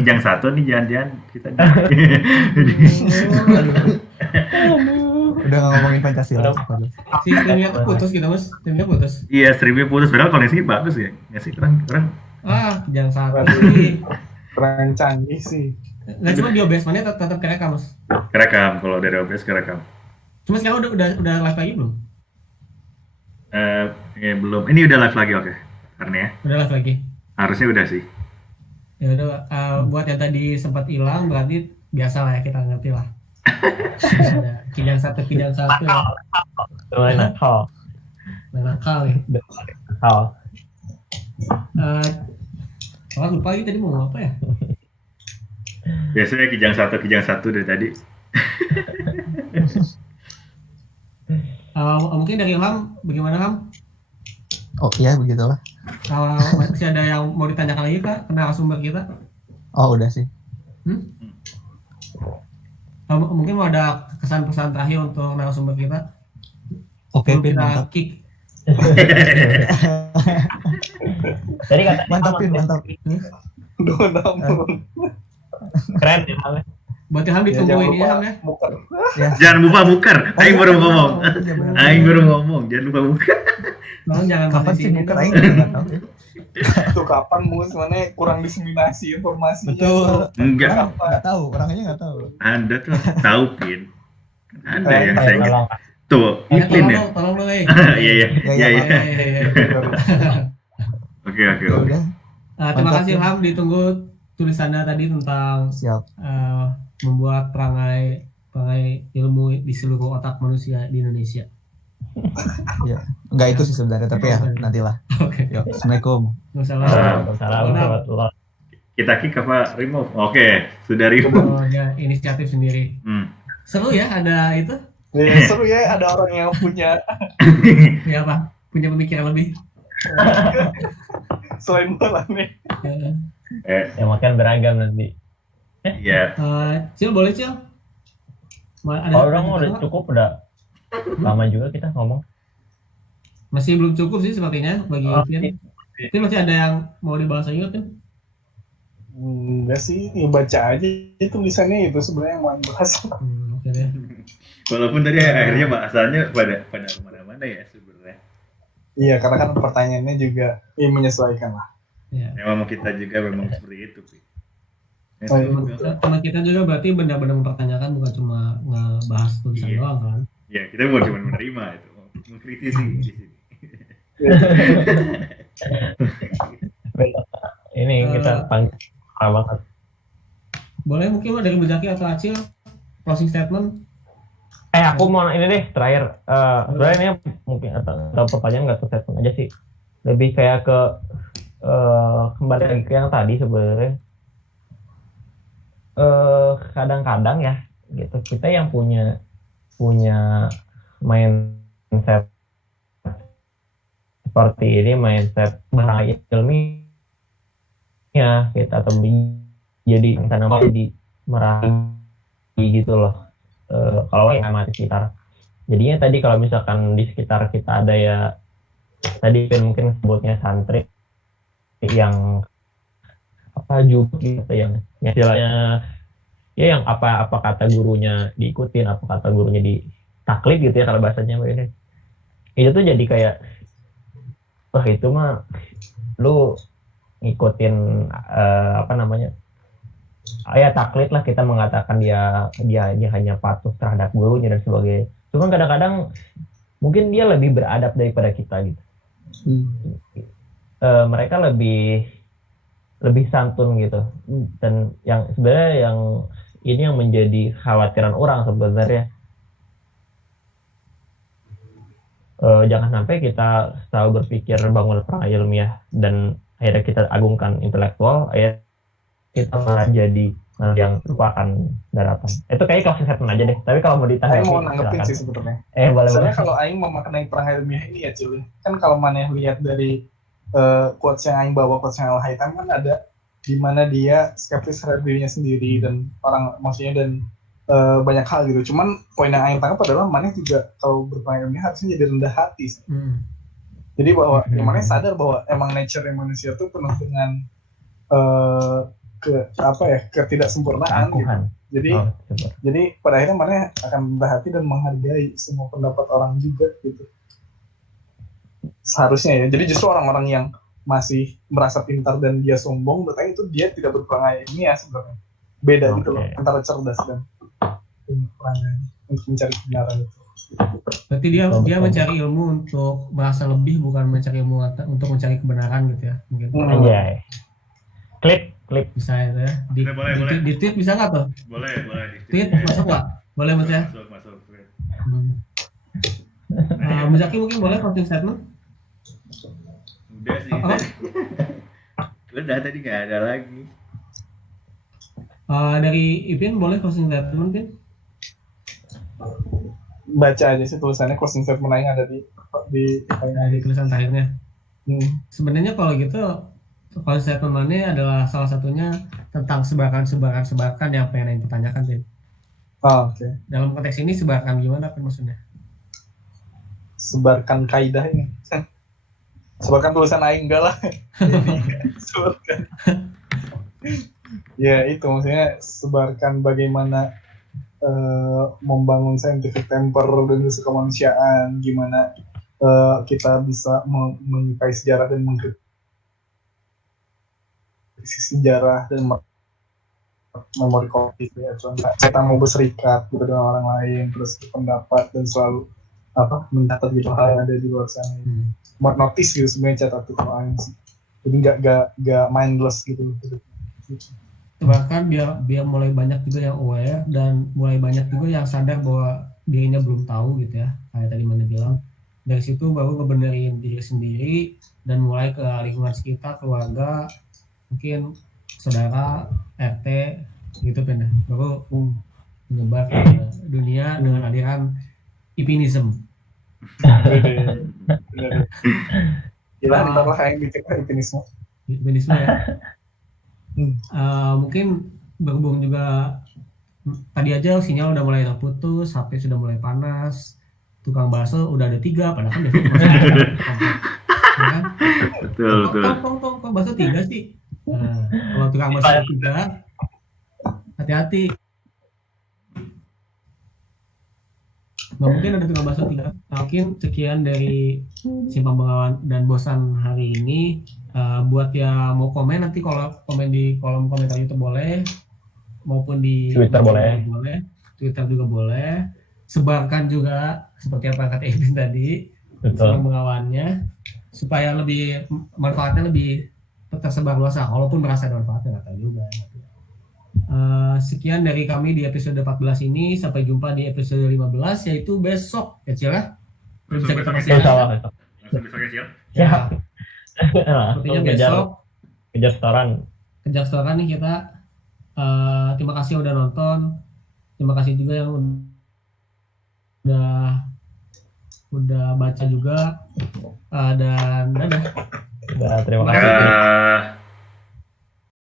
nih, jangan-jangan kita. Udah nggak ngomongin Pancasila. Si streamingnya tuh putus gitu Mas, streamingnya putus. Iya, streamingnya putus, padahal koneksinya bagus ya, nggak sih orang. Jangan salah sih. Keren canggih sih. Nggak cuma di OBS Mana tetap kerekam Mas. Kerekam, kalau dari OBS kerekam. Cuma sekarang udah live lagi belum? Ya belum. Ini udah live lagi, oke. Karena ya. Udah live lagi. Harusnya udah sih. Ya udah, buat yang tadi sempat hilang berarti biasa lah ya, kita ngerti lah. Kijang satu. Nakal ya. Nakal. Kalau lupa lagi tadi mau ngomong apa ya? Biasanya kijang satu dari tadi. Mungkin dari Ilham, bagaimana Ham? Oh iya begitulah. Kalau masih ada yang mau ditanyakan lagi Kak ke narasumber kita? Oh udah sih. Mungkin mau ada kesan-pesan terakhir untuk narasumber kita? Oke, Sebelum Pin, kita mantap. kick. Jadi kata Mantap, Pin, mantap. Duh, namun. keren ya Ham. Buat Ilham ditunggu jangan ini ya lupa Ham ya. muker. Ya. Jangan lupa muker. Aing baru ngomong. Iya, benar. Aing baru ngomong. Jangan lupa muker. Tolong jangan Kapan bahas sih ini muker dong. aing juga nggak tahu. Itu kapan mus mana kurang diseminasi informasinya. Betul. Enggak. Orang nggak tahu, orangnya nggak tahu. Anda tuh tahu Pin. Ada yang Ayo, saya tolong. tuh. Ya, Pin ya. tolong dong, Iya iya iya iya. iya. Oke oke Ya oke. udah, Terima Mantap, kasih ya. Ilham, ditunggu tulisannya tadi tentang siap. membuat perangai ilmu di seluruh otak manusia di Indonesia. Nggak itu sih sebenarnya, tapi ya nantilah. Oke. Yuk, assalamualaikum. Wassalamualaikum. Assalamualaikum warahmatullahi. Kita kick apa remove? Oke, sudah remove. Oh ya, inisiatif sendiri. Seru ya ada itu? Ya, seru ya ada orang yang punya Ya apa? Punya pemikiran lebih. selain malam nih. Ya makan beragam nanti. Iya. Cil boleh Cil? Kalau orang mau udah cukup, udah lama juga kita ngomong. Masih belum cukup sih sepertinya bagi Pin. Pin masih ada yang mau dibahas lagi Pin? Enggak sih, ya baca aja tulisannya itu sebenarnya yang mau dibahas. Oke deh. Walaupun tadi akhirnya bahasannya pada kemana-mana ya sebenarnya. Iya, karena kan pertanyaannya juga menyesuaikan lah. Ya. Memang kita juga memang seperti itu, Pi. Teman kita juga berarti benar-benar mempertanyakan, bukan cuma ngebahas tulisan Iya. doang kan? Ya, kita bukan cuma menerima itu, mengkritisi di sini. Ini kita panggil banget. Boleh mungkin dari Bu Zaki atau Acil closing statement? Aku mau ini deh terakhir. Sebenarnya ini mungkin atau pertanyaan nggak statement aja sih. Lebih kayak ke kembali lagi ke yang tadi sebenarnya. Kadang-kadang ya gitu kita yang punya mindset seperti ini, mindset bahaya ilmiah kita atau jadi tanaman jadi merahi gitu loh. Kalau yang amati sekitar, jadinya tadi kalau misalkan di sekitar kita ada ya tadi mungkin sebutnya santri yang apa juga gitu yang istilahnya ya yang apa kata gurunya diikutin, apa kata gurunya ditaklid gitu ya kalau bahasanya ini. Itu tuh jadi kayak wah itu mah lu ngikutin apa namanya? Ya taklid lah, kita mengatakan dia hanya patuh terhadap gurunya dan sebagainya. Cuman kadang-kadang mungkin dia lebih beradab daripada kita gitu. Mereka lebih santun gitu. Dan yang sebenarnya ini yang menjadi khawatiran orang sebenarnya. Jangan sampai kita selalu berpikir bangun perangai ilmiah dan akhirnya kita agungkan intelektual, kita malah jadi yang lupakan daratan. Itu kayak closing statement aja deh. Tapi kalau mau ditanggapi, Aing mau nanggepin sih sebenarnya. Boleh. Soalnya kalau Aing memaknai perangai ilmiah ini ya Cil, kan kalau mana lihat dari quotes yang Aing bawa, quotes yang Al-Haytham kan ada di mana dia skeptis terhadap dirinya sendiri dan orang maksudnya dan banyak hal gitu. Cuman poin yang Aing tangkap adalah mana juga kalau berperangai ilmiah harusnya jadi rendah hati. Jadi bahwa yang mana sadar bahwa emang nature manusia tuh penuh dengan ketidaksempurnaan gitu. Jadi pada akhirnya mana akan rendah hati dan menghargai semua pendapat orang juga gitu. Seharusnya ya. Jadi justru orang-orang yang masih merasa pintar dan dia sombong, berarti itu dia tidak berperangai ilmiah sebenarnya. Beda gitu loh antara cerdas dan perangai untuk mencari kebenaran itu. Berarti dia mencari ilmu untuk merasa lebih, bukan mencari ilmu untuk mencari kebenaran gitu ya mungkin. Anjay. Klik Bisa itu ya. Boleh. Di tweet bisa nggak tuh? Boleh. Tweet masuk nggak? Boleh Mas ya? Masuk. Bu Zaki mungkin boleh closing statement? Udah sih. Udah tadi nggak ada lagi. Dari Ipin boleh closing statement mungkin? baca aja sih tulisannya closing statement yang ada di di tulisan terakhirnya. Hmm. Sebenarnya kalau gitu konsep temannya adalah salah satunya tentang sebarkan yang pengen Aing pertanyakan Pin. Oke. Dalam konteks ini sebarkan gimana Pin maksudnya? Sebarkan kaidah ini. Sebarkan tulisan aing enggak lah. Sebarkan. Ya itu maksudnya sebarkan bagaimana membangun scientific temper dan rasa kemanusiaan, gimana kita bisa menyukai sejarah dan mengkritisi sejarah dan memori kolektif ya, contoh kita mau berserikat gitu dengan orang lain, terus berpendapat dan selalu mencatat gitu hal yang ada di luar sana. Notice gitu sebenarnya catat itu lain sih. Jadi nggak mindless gitu. Bahkan biar mulai banyak juga yang aware dan mulai banyak juga yang sadar bahwa dirinya belum tahu gitu ya, kayak tadi Mana bilang. Dari situ baru ngebenerin diri sendiri dan mulai ke lingkungan sekitar, keluarga, mungkin saudara, RT gitu kan ya. Baru menyebar ke dunia dengan aliran Ipinism. Gila, ntar lah yang bikin Ipinisme. Ipinisme ya. Mungkin berhubung juga tadi aja sinyal udah mulai terputus, HP sudah mulai panas, tukang bakso udah ada 3, padahal kan biasanya cuma 1. Ya kan? Betul. Kok bakso 3 sih? Kalau tukang bakso 3, hati-hati. Nggak mungkin ada tukang bakso 3. Mungkin sekian dari Simpang Bengawan dan Bosan hari ini. Buat yang mau komen nanti kalau komen di kolom komentar YouTube boleh, maupun di Twitter boleh. Twitter juga boleh. Sebarkan juga seperti apa kata Edwin tadi, Simpang Bengawannya, supaya lebih manfaatnya lebih tersebar luas. Walaupun merasa ada manfaatnya nggak tahu juga. Sekian dari kami di episode 14 ini. Sampai jumpa di episode 15, yaitu besok ya Cil ya. Bisa kita masih besok ya Cil. Ya. Sepertinya besok kejar setoran nih kita. Terima kasih udah nonton. Terima kasih juga yang udah baca juga. Dan dadah. Terima kasih.